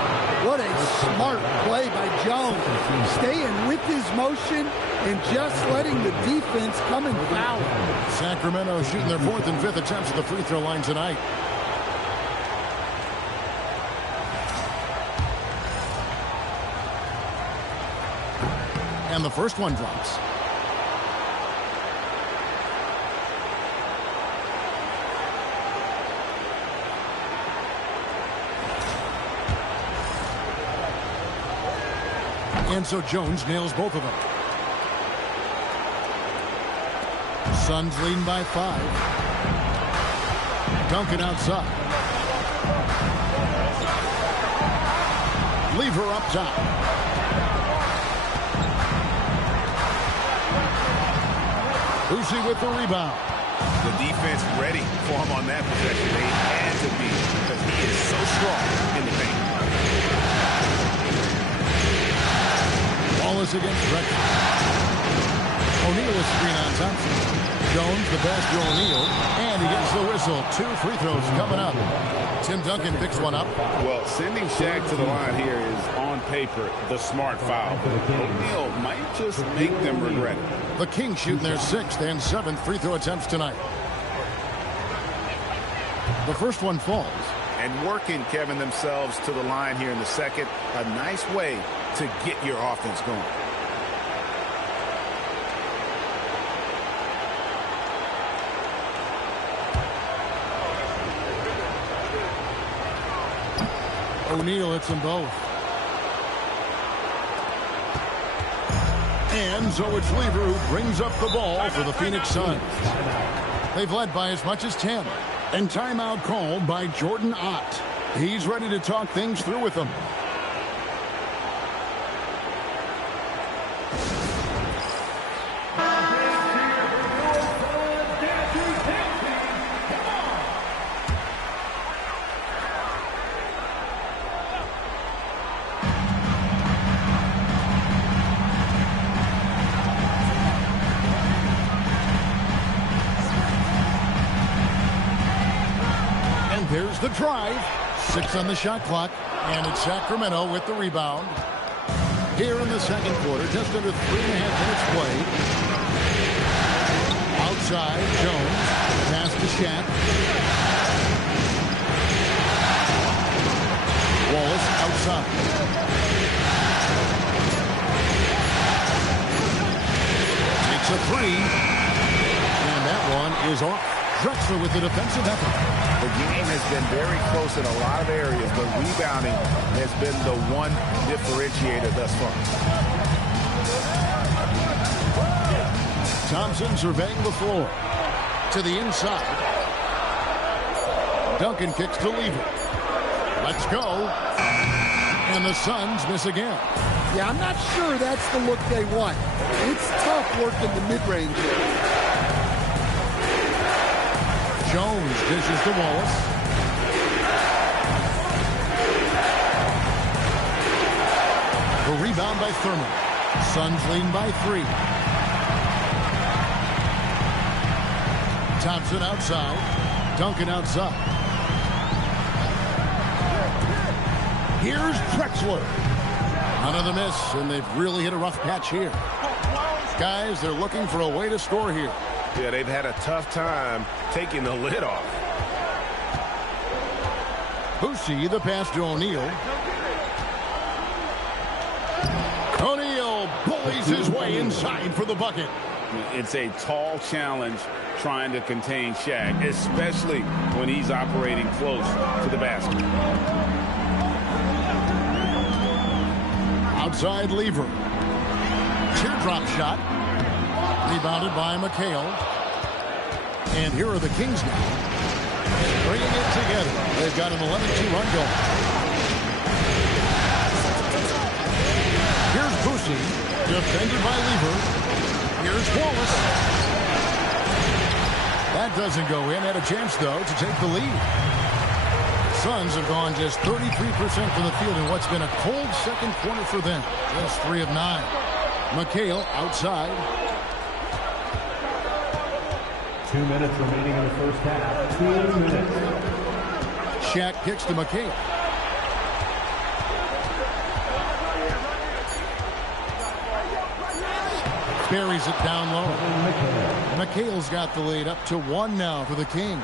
What a smart play by Jones. Staying with his motion and just letting the defense come and foul him. Sacramento shooting their 4th and 5th attempts at the free throw line tonight. And the first one drops. And so Jones nails both of them. Suns leading by 5. Duncan outside. Lever up top. Boosie with the rebound. The defense ready for him on that possession. They had to be because he is so strong in the paint. Wallace against Drexler. O'Neal with screen on Thompson. Jones, the pass to O'Neal, and he gets the whistle. 2 free throws coming up. Tim Duncan picks one up. Well, sending Shaq to the line here is, on paper, the smart foul. O'Neal might just make them regret it. The Kings shooting their 6th and 7th free throw attempts tonight. The first one falls. And working, Kevin, themselves to the line here in the second. A nice way to get your offense going. O'Neal hits them both. And so it's Lever who brings up the ball for the Phoenix Suns. They've led by as much as 10. And timeout called by Jordan Ott. He's ready to talk things through with them. There's the drive. 6 on the shot clock. And it's Sacramento with the rebound. Here in the second quarter, just under 3.5 minutes played. Outside, Jones. Pass to Shaq. Wallace outside. Takes a 3. And that one is off. Drexler with the defensive effort. The game has been very close in a lot of areas, but rebounding has been the one differentiator thus far. Thompson surveying the floor. To the inside. Duncan kicks to Lever. Let's go. And the Suns miss again. Yeah, I'm not sure that's the look they want. It's tough working the mid-range here. Jones dishes to Wallace. The rebound by Thurman. Suns lead by 3. Thompson outside. Duncan outside. Here's Drexler. Another miss, and they've really hit a rough patch here. Guys, they're looking for a way to score here. Yeah, they've had a tough time taking the lid off. Boucy, the pass to O'Neal. O'Neal bullies his way inside for the bucket. It's a tall challenge trying to contain Shaq, especially when he's operating close to the basket. Outside Lever. Teardrop shot. Rebounded by McHale. And here are the Kings now. Bringing it together. They've got an 11-2 run going. Here's Boucy. Defended by Lever. Here's Wallace. That doesn't go in. Had a chance, though, to take the lead. Suns have gone just 33% from the field in what's been a cold second quarter for them. Just 3 of 9. McHale outside. 2 minutes remaining in the first half. 2 minutes. Shaq kicks to McHale. Buries it down low. McHale's got the lead up to 1 now for the Kings.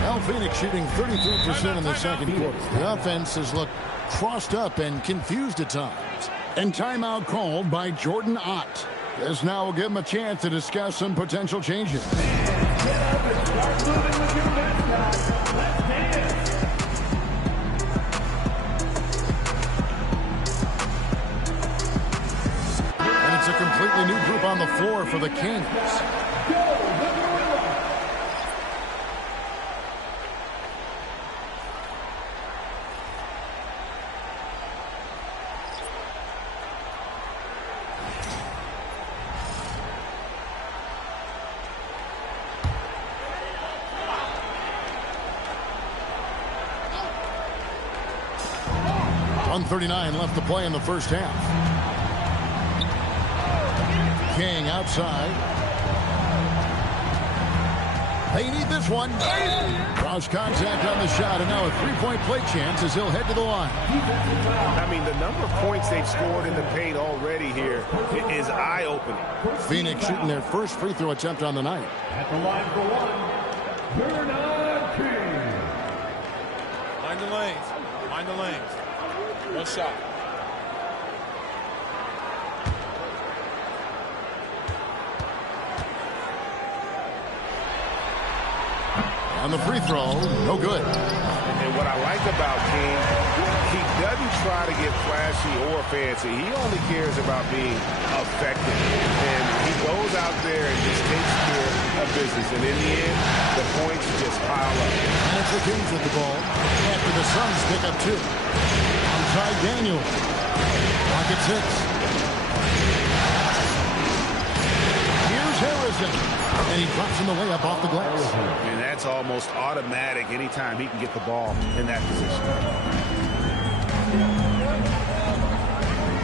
Well, Phoenix shooting 33% in the second quarter. The offense has looked crossed up and confused at times. And timeout called by Jordan Ott. This now will give him a chance to discuss some potential changes. And it's a completely new group on the floor for the Kings. .139 left to play in the first half. King outside. They need this one. Cross contact on the shot, and now a three-point play chance as he'll head to the line. I mean, the number of points they've scored in the paint already here is eye-opening. Phoenix shooting their first free throw attempt on the night. At the line for one, Bernard King. Mind the lanes. Mind the lanes. One shot. On the free throw, no good. And what I like about King, he doesn't try to get flashy or fancy. He only cares about being effective. And he goes out there and just takes care of business. And in the end, the points just pile up. And it's the Kings with the ball after the Suns pick up 2. Outside Daniel. Pocket 6. Here's Harrison. And he drops him the way up off the glass. And that's almost automatic anytime he can get the ball in that position.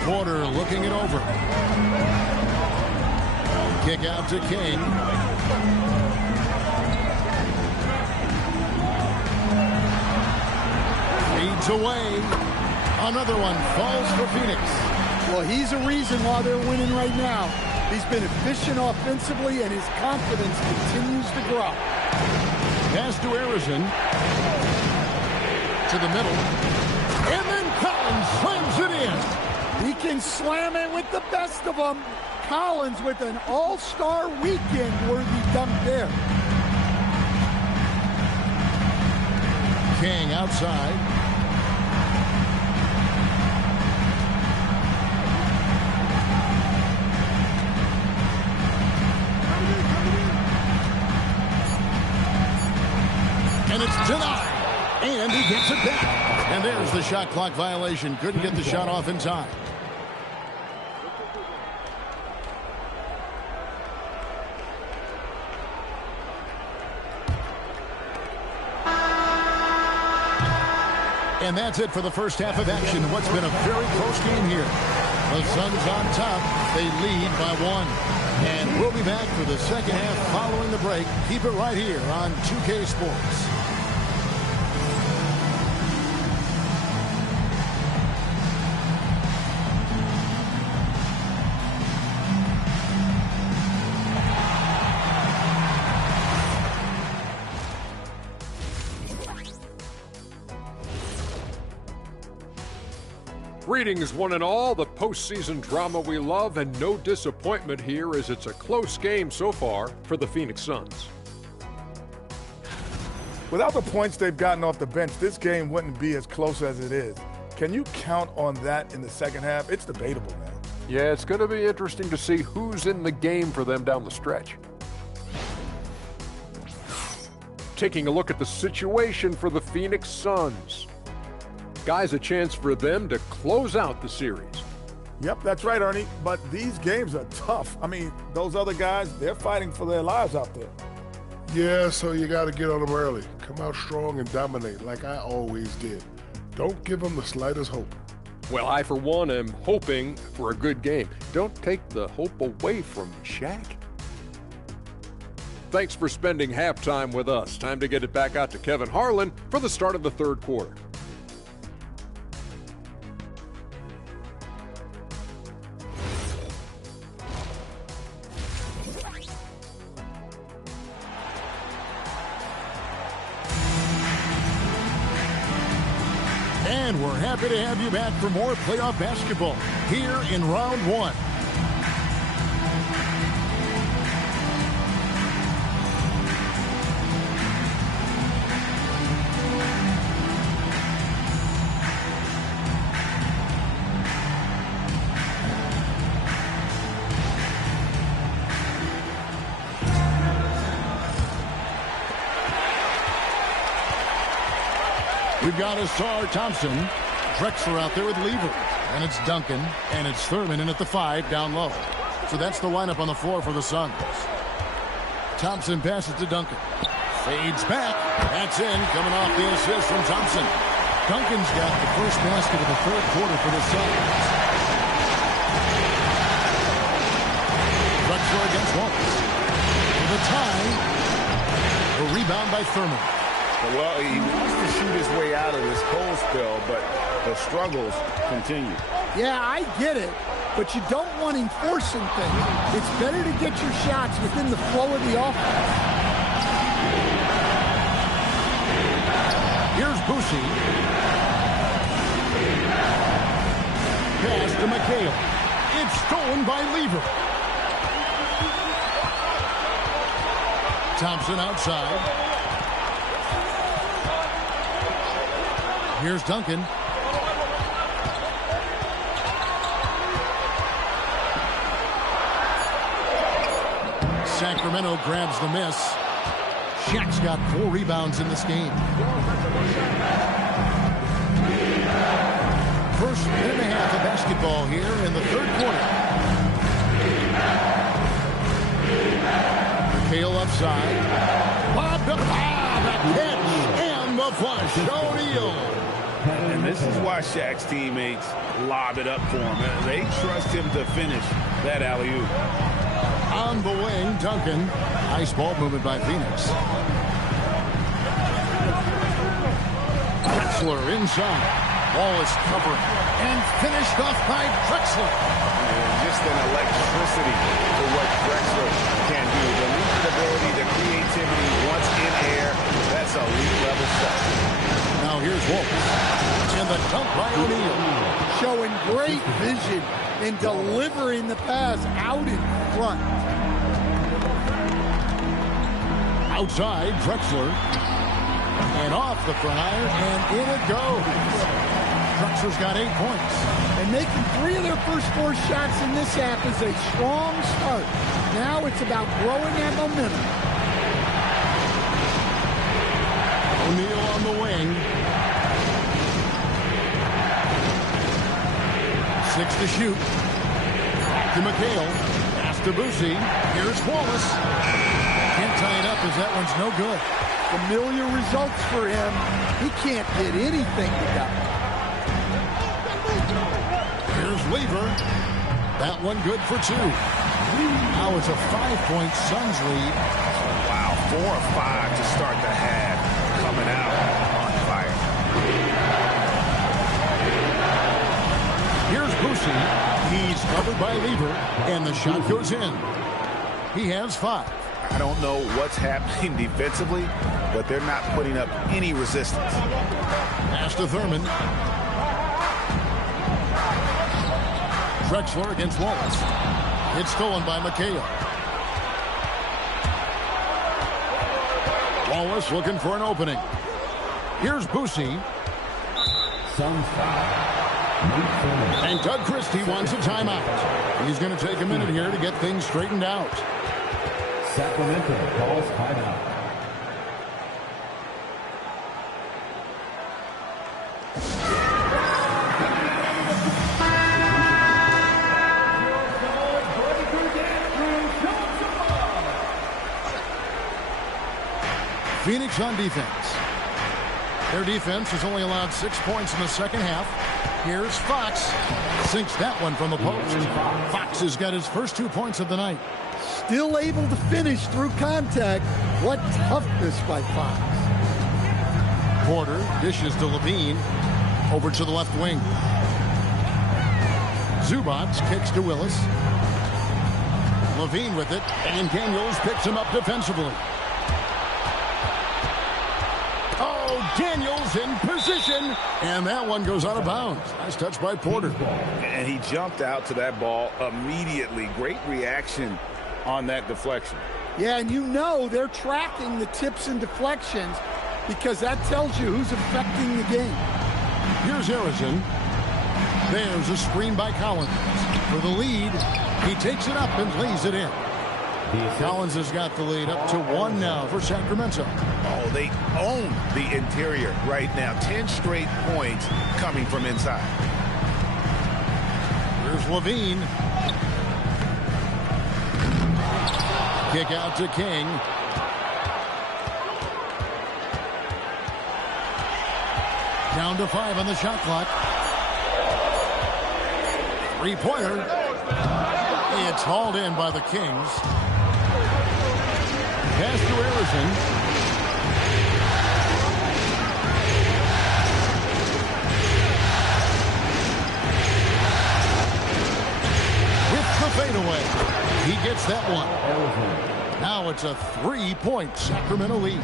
Porter looking it over. Kick out to King. Feeds away. Another one falls for Phoenix. Well, he's a reason why they're winning right now. He's been efficient offensively, and his confidence continues to grow. Pass to Harrison. To the middle. And then Collins slams it in. He can slam it with the best of them. Collins with an all-star weekend-worthy dunk there. King outside. And it's denied. And he gets it back. And there's the shot clock violation. Couldn't get the shot off in time. And that's it for the first half of action. What's been a very close game here. The Suns on top. They lead by 1. And we'll be back for the second half following the break. Keep it right here on 2K Sports. Greetings, one and all. The postseason drama we love, and no disappointment here as it's a close game so far for the Phoenix Suns. Without the points they've gotten off the bench, this game wouldn't be as close as it is. Can you count on that in the second half? It's debatable, man. Yeah, it's going to be interesting to see who's in the game for them down the stretch. Taking a look at the situation for the Phoenix Suns. Guys, a chance for them to close out the series. Yep, that's right, Ernie. But these games are tough. I mean, those other guys, they're fighting for their lives out there. Yeah, so you got to get on them early. Come out strong and dominate like I always did. Don't give them the slightest hope. Well, I, for one, am hoping for a good game. Don't take the hope away from me, Shaq. Thanks for spending halftime with us. Time to get it back out to Kevin Harlan for the start of the third quarter. And we're happy to have you back for more playoff basketball here in round one. We've got Asar Thompson, Drexler out there with Lever, and it's Duncan, and it's Thurman in at the 5 down low. So that's the lineup on the floor for the Suns. Thompson passes to Duncan. Fades back. That's in, coming off the assist from Thompson. Duncan's got the first basket of the third quarter for the Suns. Drexler against Wallace. For the tie. A rebound by Thurman. Well, he wants to shoot his way out of this cold spell, but the struggles continue. Yeah, I get it, but you don't want him forcing things. It's better to get your shots within the flow of the offense. Here's Boucher. Pass to McHale. It's stolen by Lever. Thompson outside. Here's Duncan. Sacramento grabs the miss. Shaq's got 4 rebounds in this game. First minute and a half of basketball here in the third quarter. McHale upside. Bob the catch and the flush. O'Neal. And this is why Shaq's teammates lob it up for him. They trust him to finish that alley-oop. On the wing, Duncan. Nice ball movement by Phoenix. Drexler inside. Ball is covered. And finished off by Drexler. And just an electricity for what Drexler can do. The leaping ability, the creativity once in air, that's a elite level stuff. Now here's Wallace. And the dunk by O'Neal. Showing great vision and delivering the pass out in front. Outside, Drexler. And off the front iron, and in it goes. Drexler's got 8 points. And making 3 of their first 4 shots in this half is a strong start. Now it's about growing that momentum. O'Neal on the wing. 6 to shoot. Back to McHale. Pass to Boucher. Here's Wallace. Can't tie it up as that one's no good. Familiar results for him. He can't get anything together. Here's Lever. That one good for 2. Now it's a 5-point Suns lead. Wow, 4 of 5 to start the half. Coming out on fire. Here's Boucher. He's covered by Lever, and the shot goes in. He has 5. I don't know what's happening defensively, but they're not putting up any resistance. Pass to Thurman. Drexler against Wallace. It's stolen by McHale. Wallace looking for an opening. Here's Boosie. And Doug Christie wants a timeout. He's going to take a minute here to get things straightened out. Sacramento calls timeout. Phoenix on defense. Their defense has only allowed 6 points in the second half. Here's Fox. Sinks that one from the post. Fox has got his first 2 points of the night. Still able to finish through contact. What toughness by Fox. Porter dishes to Levine. Over to the left wing. Zubats kicks to Willis. Levine with it. And Daniels picks him up defensively. Daniels in position, and that one goes out of bounds. Nice touch by Porter. And he jumped out to that ball immediately. Great reaction on that deflection. Yeah, and you know they're tracking the tips and deflections because that tells you who's affecting the game. Here's Harrison. There's a screen by Collins. For the lead, he takes it up and lays it in. Collins has got the lead up to 1 now for Sacramento. Oh, they own the interior right now. 10 straight points coming from inside. Here's Levine. Kick out to King. Down to 5 on the shot clock. 3-pointer. It's hauled in by the Kings. Pass to Harrison. With the fadeaway. He gets that one. Now it's a 3-point Sacramento lead.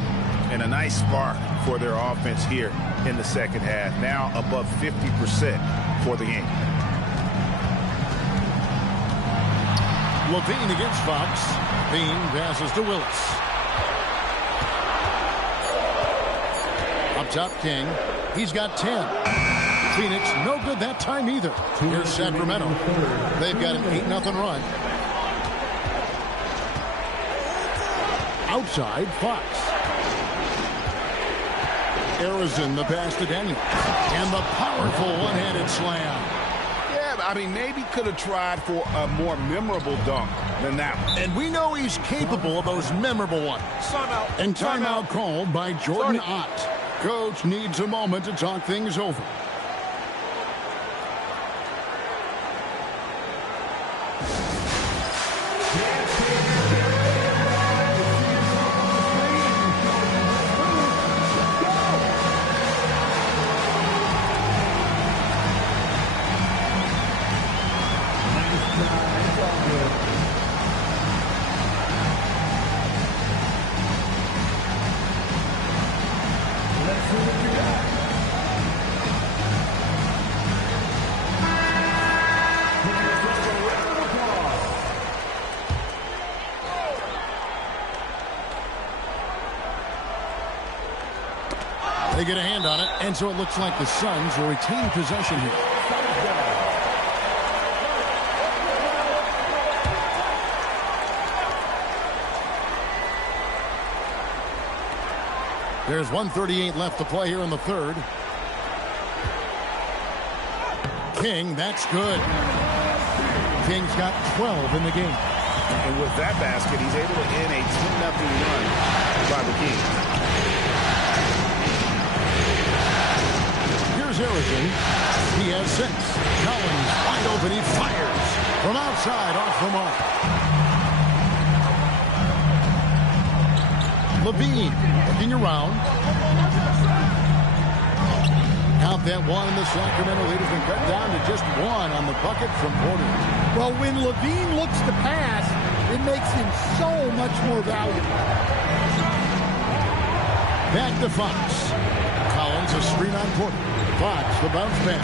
And a nice spark for their offense here in the second half. Now above 50% for the game. Levine against Fox. Bean passes to Willis. Up top, King. He's got 10. Phoenix, no good that time either. Here's Sacramento. They've got an 8-0 run. Outside, Fox. Harrison, the pass to Daniels. And the powerful one-handed slam. I mean, maybe could have tried for a more memorable dunk than that one. And we know he's capable of those memorable ones. And timeout called by Jordan Ott. Coach needs a moment to talk things over. They get a hand on it, and so it looks like the Suns will retain possession here. There's 1:38 left to play here in the third. King, that's good. King's got 12 in the game. And with that basket, he's able to end a 10-0 run by the Kings. Harrison. He has 6. Collins wide open. He fires from outside off the mark. Levine looking around. Count that one, and the Sacramento lead has been cut down to just 1 on the bucket from Porter. Well, when Levine looks to pass, it makes him so much more valuable. Back to Fox. Collins a screen on Porter. Fox, the bounce pass.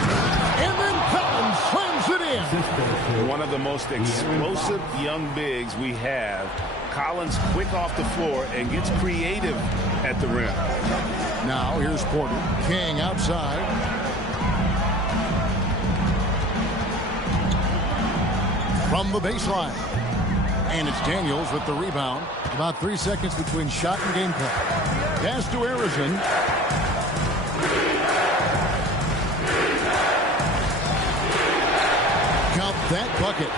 And then Collins slams it in. One of the most explosive young bigs we have. Collins quick off the floor and gets creative at the rim. Now here's Porter. King outside. From the baseline. And it's Daniels with the rebound. About 3 seconds between shot and game clock. Pass to Harrison. Count that bucket.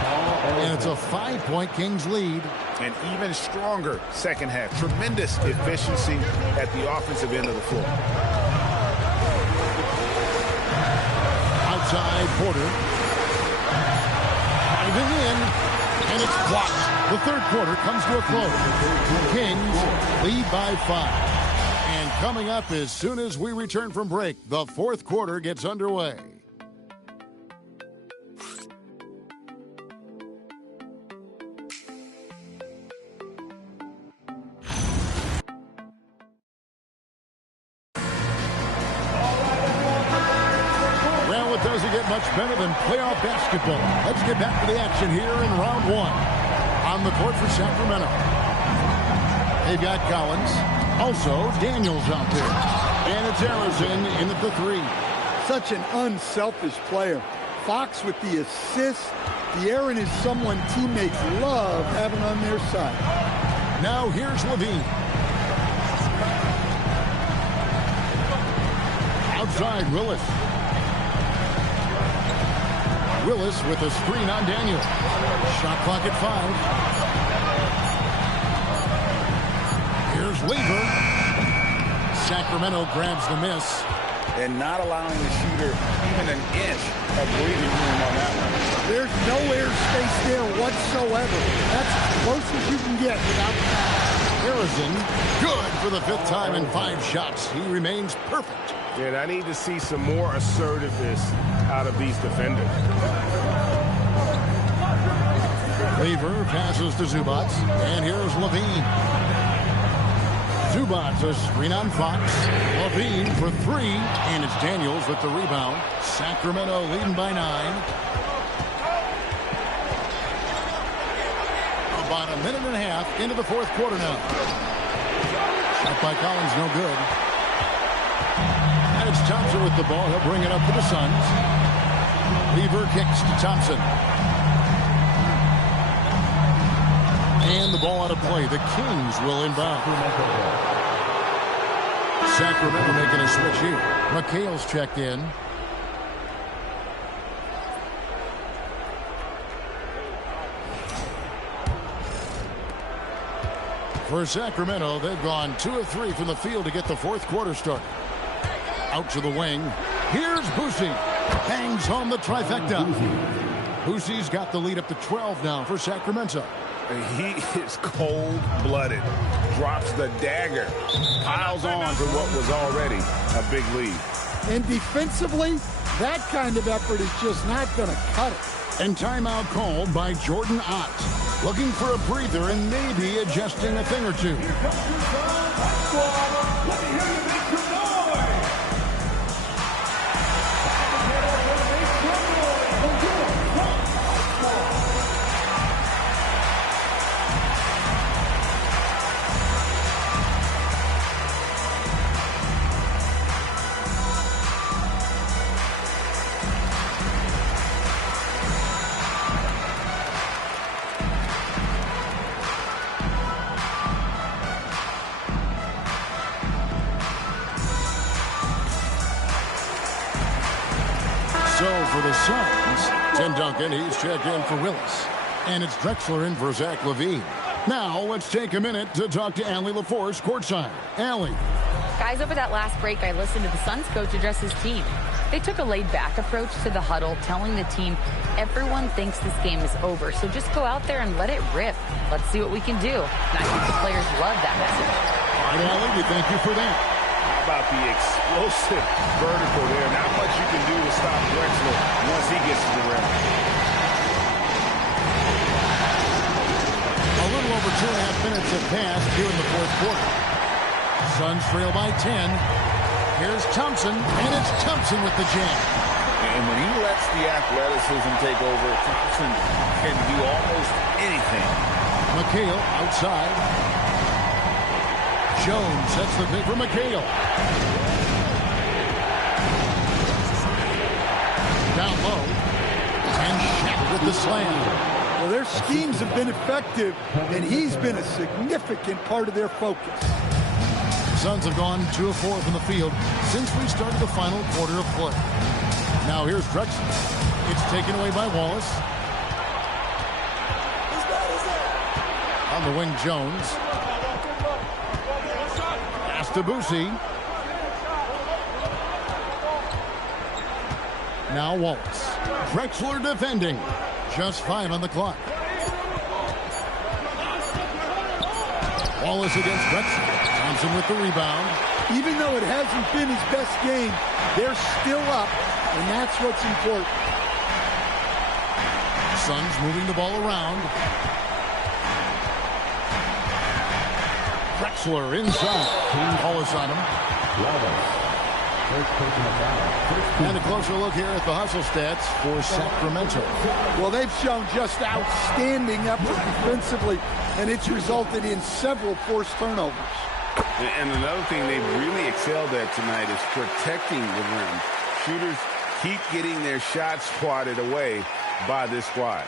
And it's a 5-point Kings lead. An even stronger second half. Tremendous efficiency at the offensive end of the floor. Outside Porter. Diving in. And it's blocked. The third quarter comes to a close. Kings lead by 5. And coming up as soon as we return from break, the fourth quarter gets underway. Well, it doesn't get much better than playoff basketball. Let's get back to the action here in round 1. On the court for Sacramento. They've got Collins. Also, Daniels out there. And it's Harrison in at the 3. Such an unselfish player. Fox with the assist. De'Aaron is someone teammates love having on their side. Now here's Levine. Outside Willis. Willis with a screen on Daniel. Shot clock at 5. Here's Weaver. Sacramento grabs the miss. And not allowing the shooter even an inch of breathing room on that one. There's no airspace there whatsoever. That's as close as you can get without foul. Harrison, good for the 5th time in 5 shots. He remains perfect. And I need to see some more assertiveness out of these defenders. Weaver passes to Zubats, and here's Levine. Zubats a screen on Fox. Levine for 3, and it's Daniels with the rebound. Sacramento leading by 9. About a minute and a half into the fourth quarter now. Shot by Collins, no good. And it's Thompson with the ball. He'll bring it up for the Suns. Weaver kicks to Thompson. And the ball out of play. The Kings will inbound. Sacramento making a switch here. McHale's checked in. For Sacramento, they've gone 2 of 3 from the field to get the fourth quarter started. Out to the wing. Here's Boosie. Hangs home the trifecta. Boosie's got the lead up to 12 now for Sacramento. He is cold-blooded. Drops the dagger. Piles on to what was already a big lead. And defensively, that kind of effort is just not going to cut it. And timeout called by Jordan Ott. Looking for a breather and maybe adjusting a thing or two. For the Suns, Tim Duncan, he's checked in for Willis. And it's Drexler in for Zach LaVine. Now, let's take a minute to talk to Allie LaForce courtside. Allie. Guys, over that last break, I listened to the Suns coach address his team. They took a laid-back approach to the huddle, telling the team, everyone thinks this game is over, so just go out there and let it rip. Let's see what we can do. And I think the players love that message. All right, Allie, we thank you for that. About the explosive vertical there. Not much you can do to stop Drexler once he gets to the rim. A little over 2.5 minutes have passed here in the fourth quarter. Suns trail by 10. Here's Thompson, and it's Thompson with the jam. And when he lets the athleticism take over, Thompson can do almost anything. McHale outside. Jones sets the pick for McHale. Down low. And Shaq with the slam. Well, their schemes have been effective, and he's been a significant part of their focus. Suns have gone 2 of 4 from the field since we started the final quarter of play. Now here's Drexler. It's taken away by Wallace. On the wing, Jones. Pass to Boosie. Now Wallace. Drexler defending. Just 5 on the clock. Wallace against Drexler. Thompson with the rebound. Even though it hasn't been his best game, they're still up, and that's what's important. Suns moving the ball around. Drexler inside. Wallace on him. And a closer look here at the hustle stats for Sacramento. Well, they've shown just outstanding effort defensively, and it's resulted in several forced turnovers. And another thing they've really excelled at tonight is protecting the rim. Shooters keep getting their shots swatted away by this squad.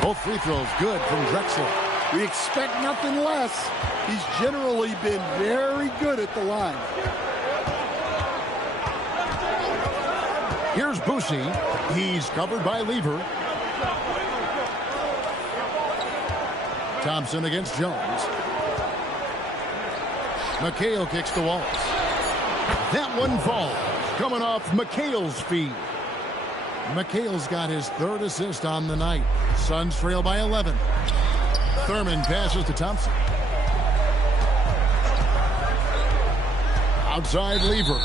Both free throws good from Drexler. We expect nothing less. He's generally been very good at the line. Here's Boosie. He's covered by Lever. Thompson against Jones. McHale kicks to Wallace. That one falls. Coming off McHale's feet. McHale's got his 3rd assist on the night. Suns trail by 11. Thurman passes to Thompson. Outside Lever.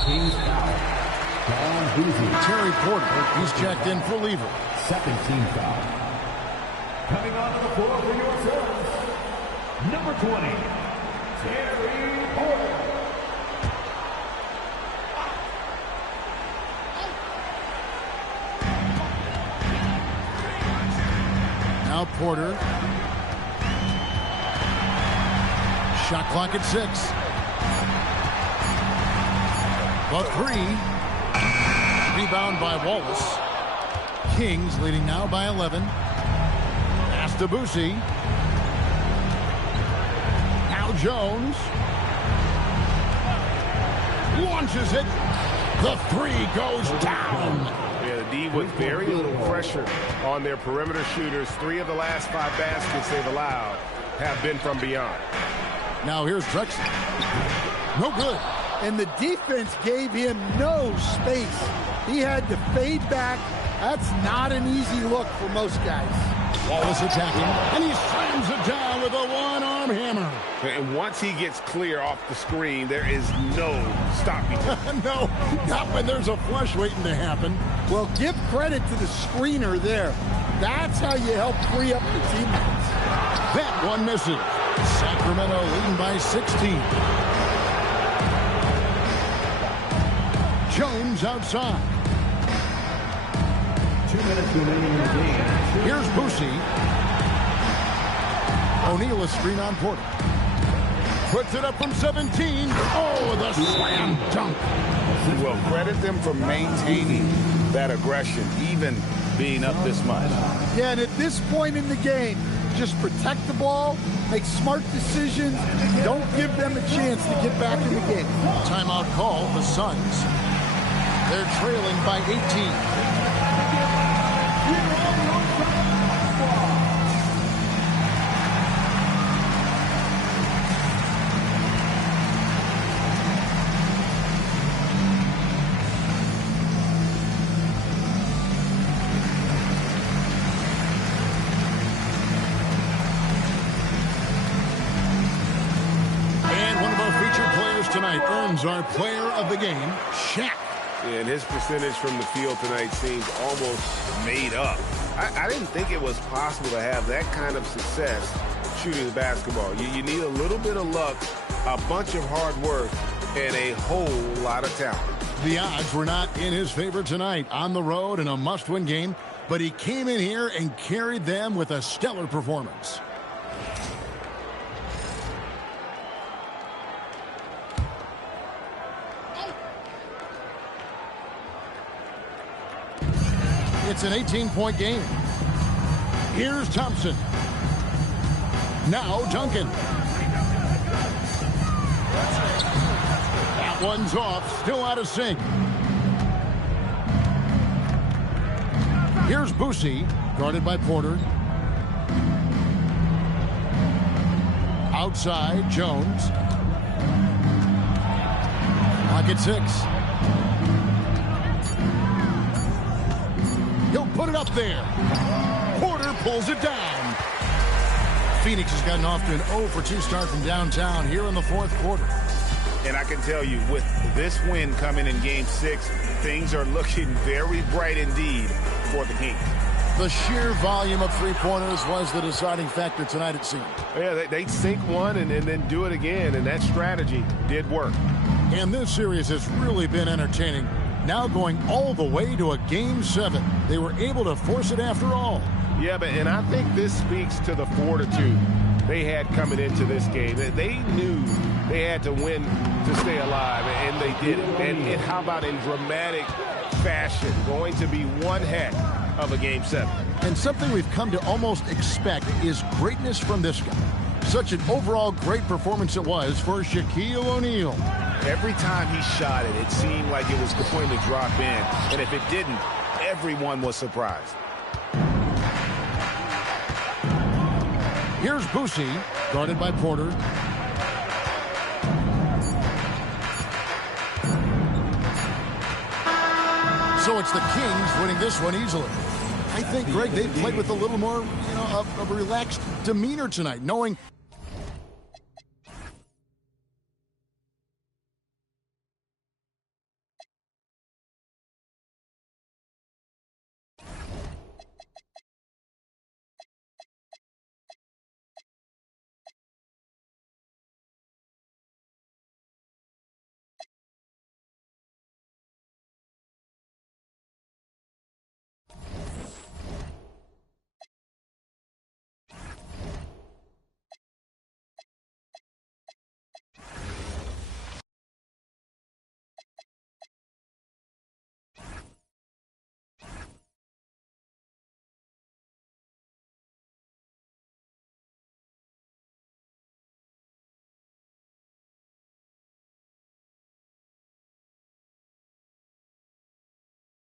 Terry Porter. He's checked in for Lever. Second team foul. Coming onto the floor for your Suns, number 20, Terry Porter. Now Porter. Shot clock at 6. But 3. Rebound by Wallace. Kings leading now by 11. Pass to Boosie. Now Jones. Launches it. The 3 goes down. Yeah, the D with very little pressure on their perimeter shooters. 3 of the last 5 baskets they've allowed have been from beyond. Now here's Drexler. No good. And the defense gave him no space. He had to fade back. That's not an easy look for most guys. Wallace attacking, and he slams it down with a one-arm hammer. And once he gets clear off the screen, there is no stopping him. No, not when there's a flush waiting to happen. Well, give credit to the screener there. That's how you help free up your teammates. That one misses. Sacramento leading by 16. Jones outside. 2 minutes remaining in the game. Here's Boosie. O'Neal a screen on Porter. Puts it up from 17. Oh, the slam dunk. Well, credit them for maintaining that aggression, even being up this much. Yeah, and at this point in the game, just protect the ball, make smart decisions, don't give them a chance to get back in the game. Timeout call, the Suns. They're trailing by 18. Tonight earns our player of the game, Shaq. And his percentage from the field tonight seems almost made up. I didn't think it was possible to have that kind of success shooting the basketball. You need a little bit of luck, a bunch of hard work, and a whole lot of talent. The odds were not in his favor tonight on the road in a must-win game, but he came in here and carried them with a stellar performance. It's an 18-point game. Here's Thompson. Now Duncan. That one's off, still out of sync. Here's Boosie, guarded by Porter. Outside, Jones. Clock at 6. He'll put it up there. Porter pulls it down. Phoenix has gotten off to an 0 for 2 start from downtown here in the fourth quarter. And I can tell you, with this win coming in Game 6, things are looking very bright indeed for the Kings. The sheer volume of three-pointers was the deciding factor tonight, it seemed. Yeah, they sink one and then do it again, and that strategy did work. And this series has really been entertaining. Now going all the way to a Game 7. They were able to force it after all. Yeah, and I think this speaks to the fortitude they had coming into this game. They knew they had to win to stay alive, and they did it. And how about in dramatic fashion, going to be one heck of a Game 7. And something we've come to almost expect is greatness from this guy. Such an overall great performance it was for Shaquille O'Neal. Every time he shot it, it seemed like it was going to drop in. And if it didn't, everyone was surprised. Here's Boosie, guarded by Porter. So it's the Kings winning this one easily. I think, Greg, they played with a little more, of a relaxed demeanor tonight, knowing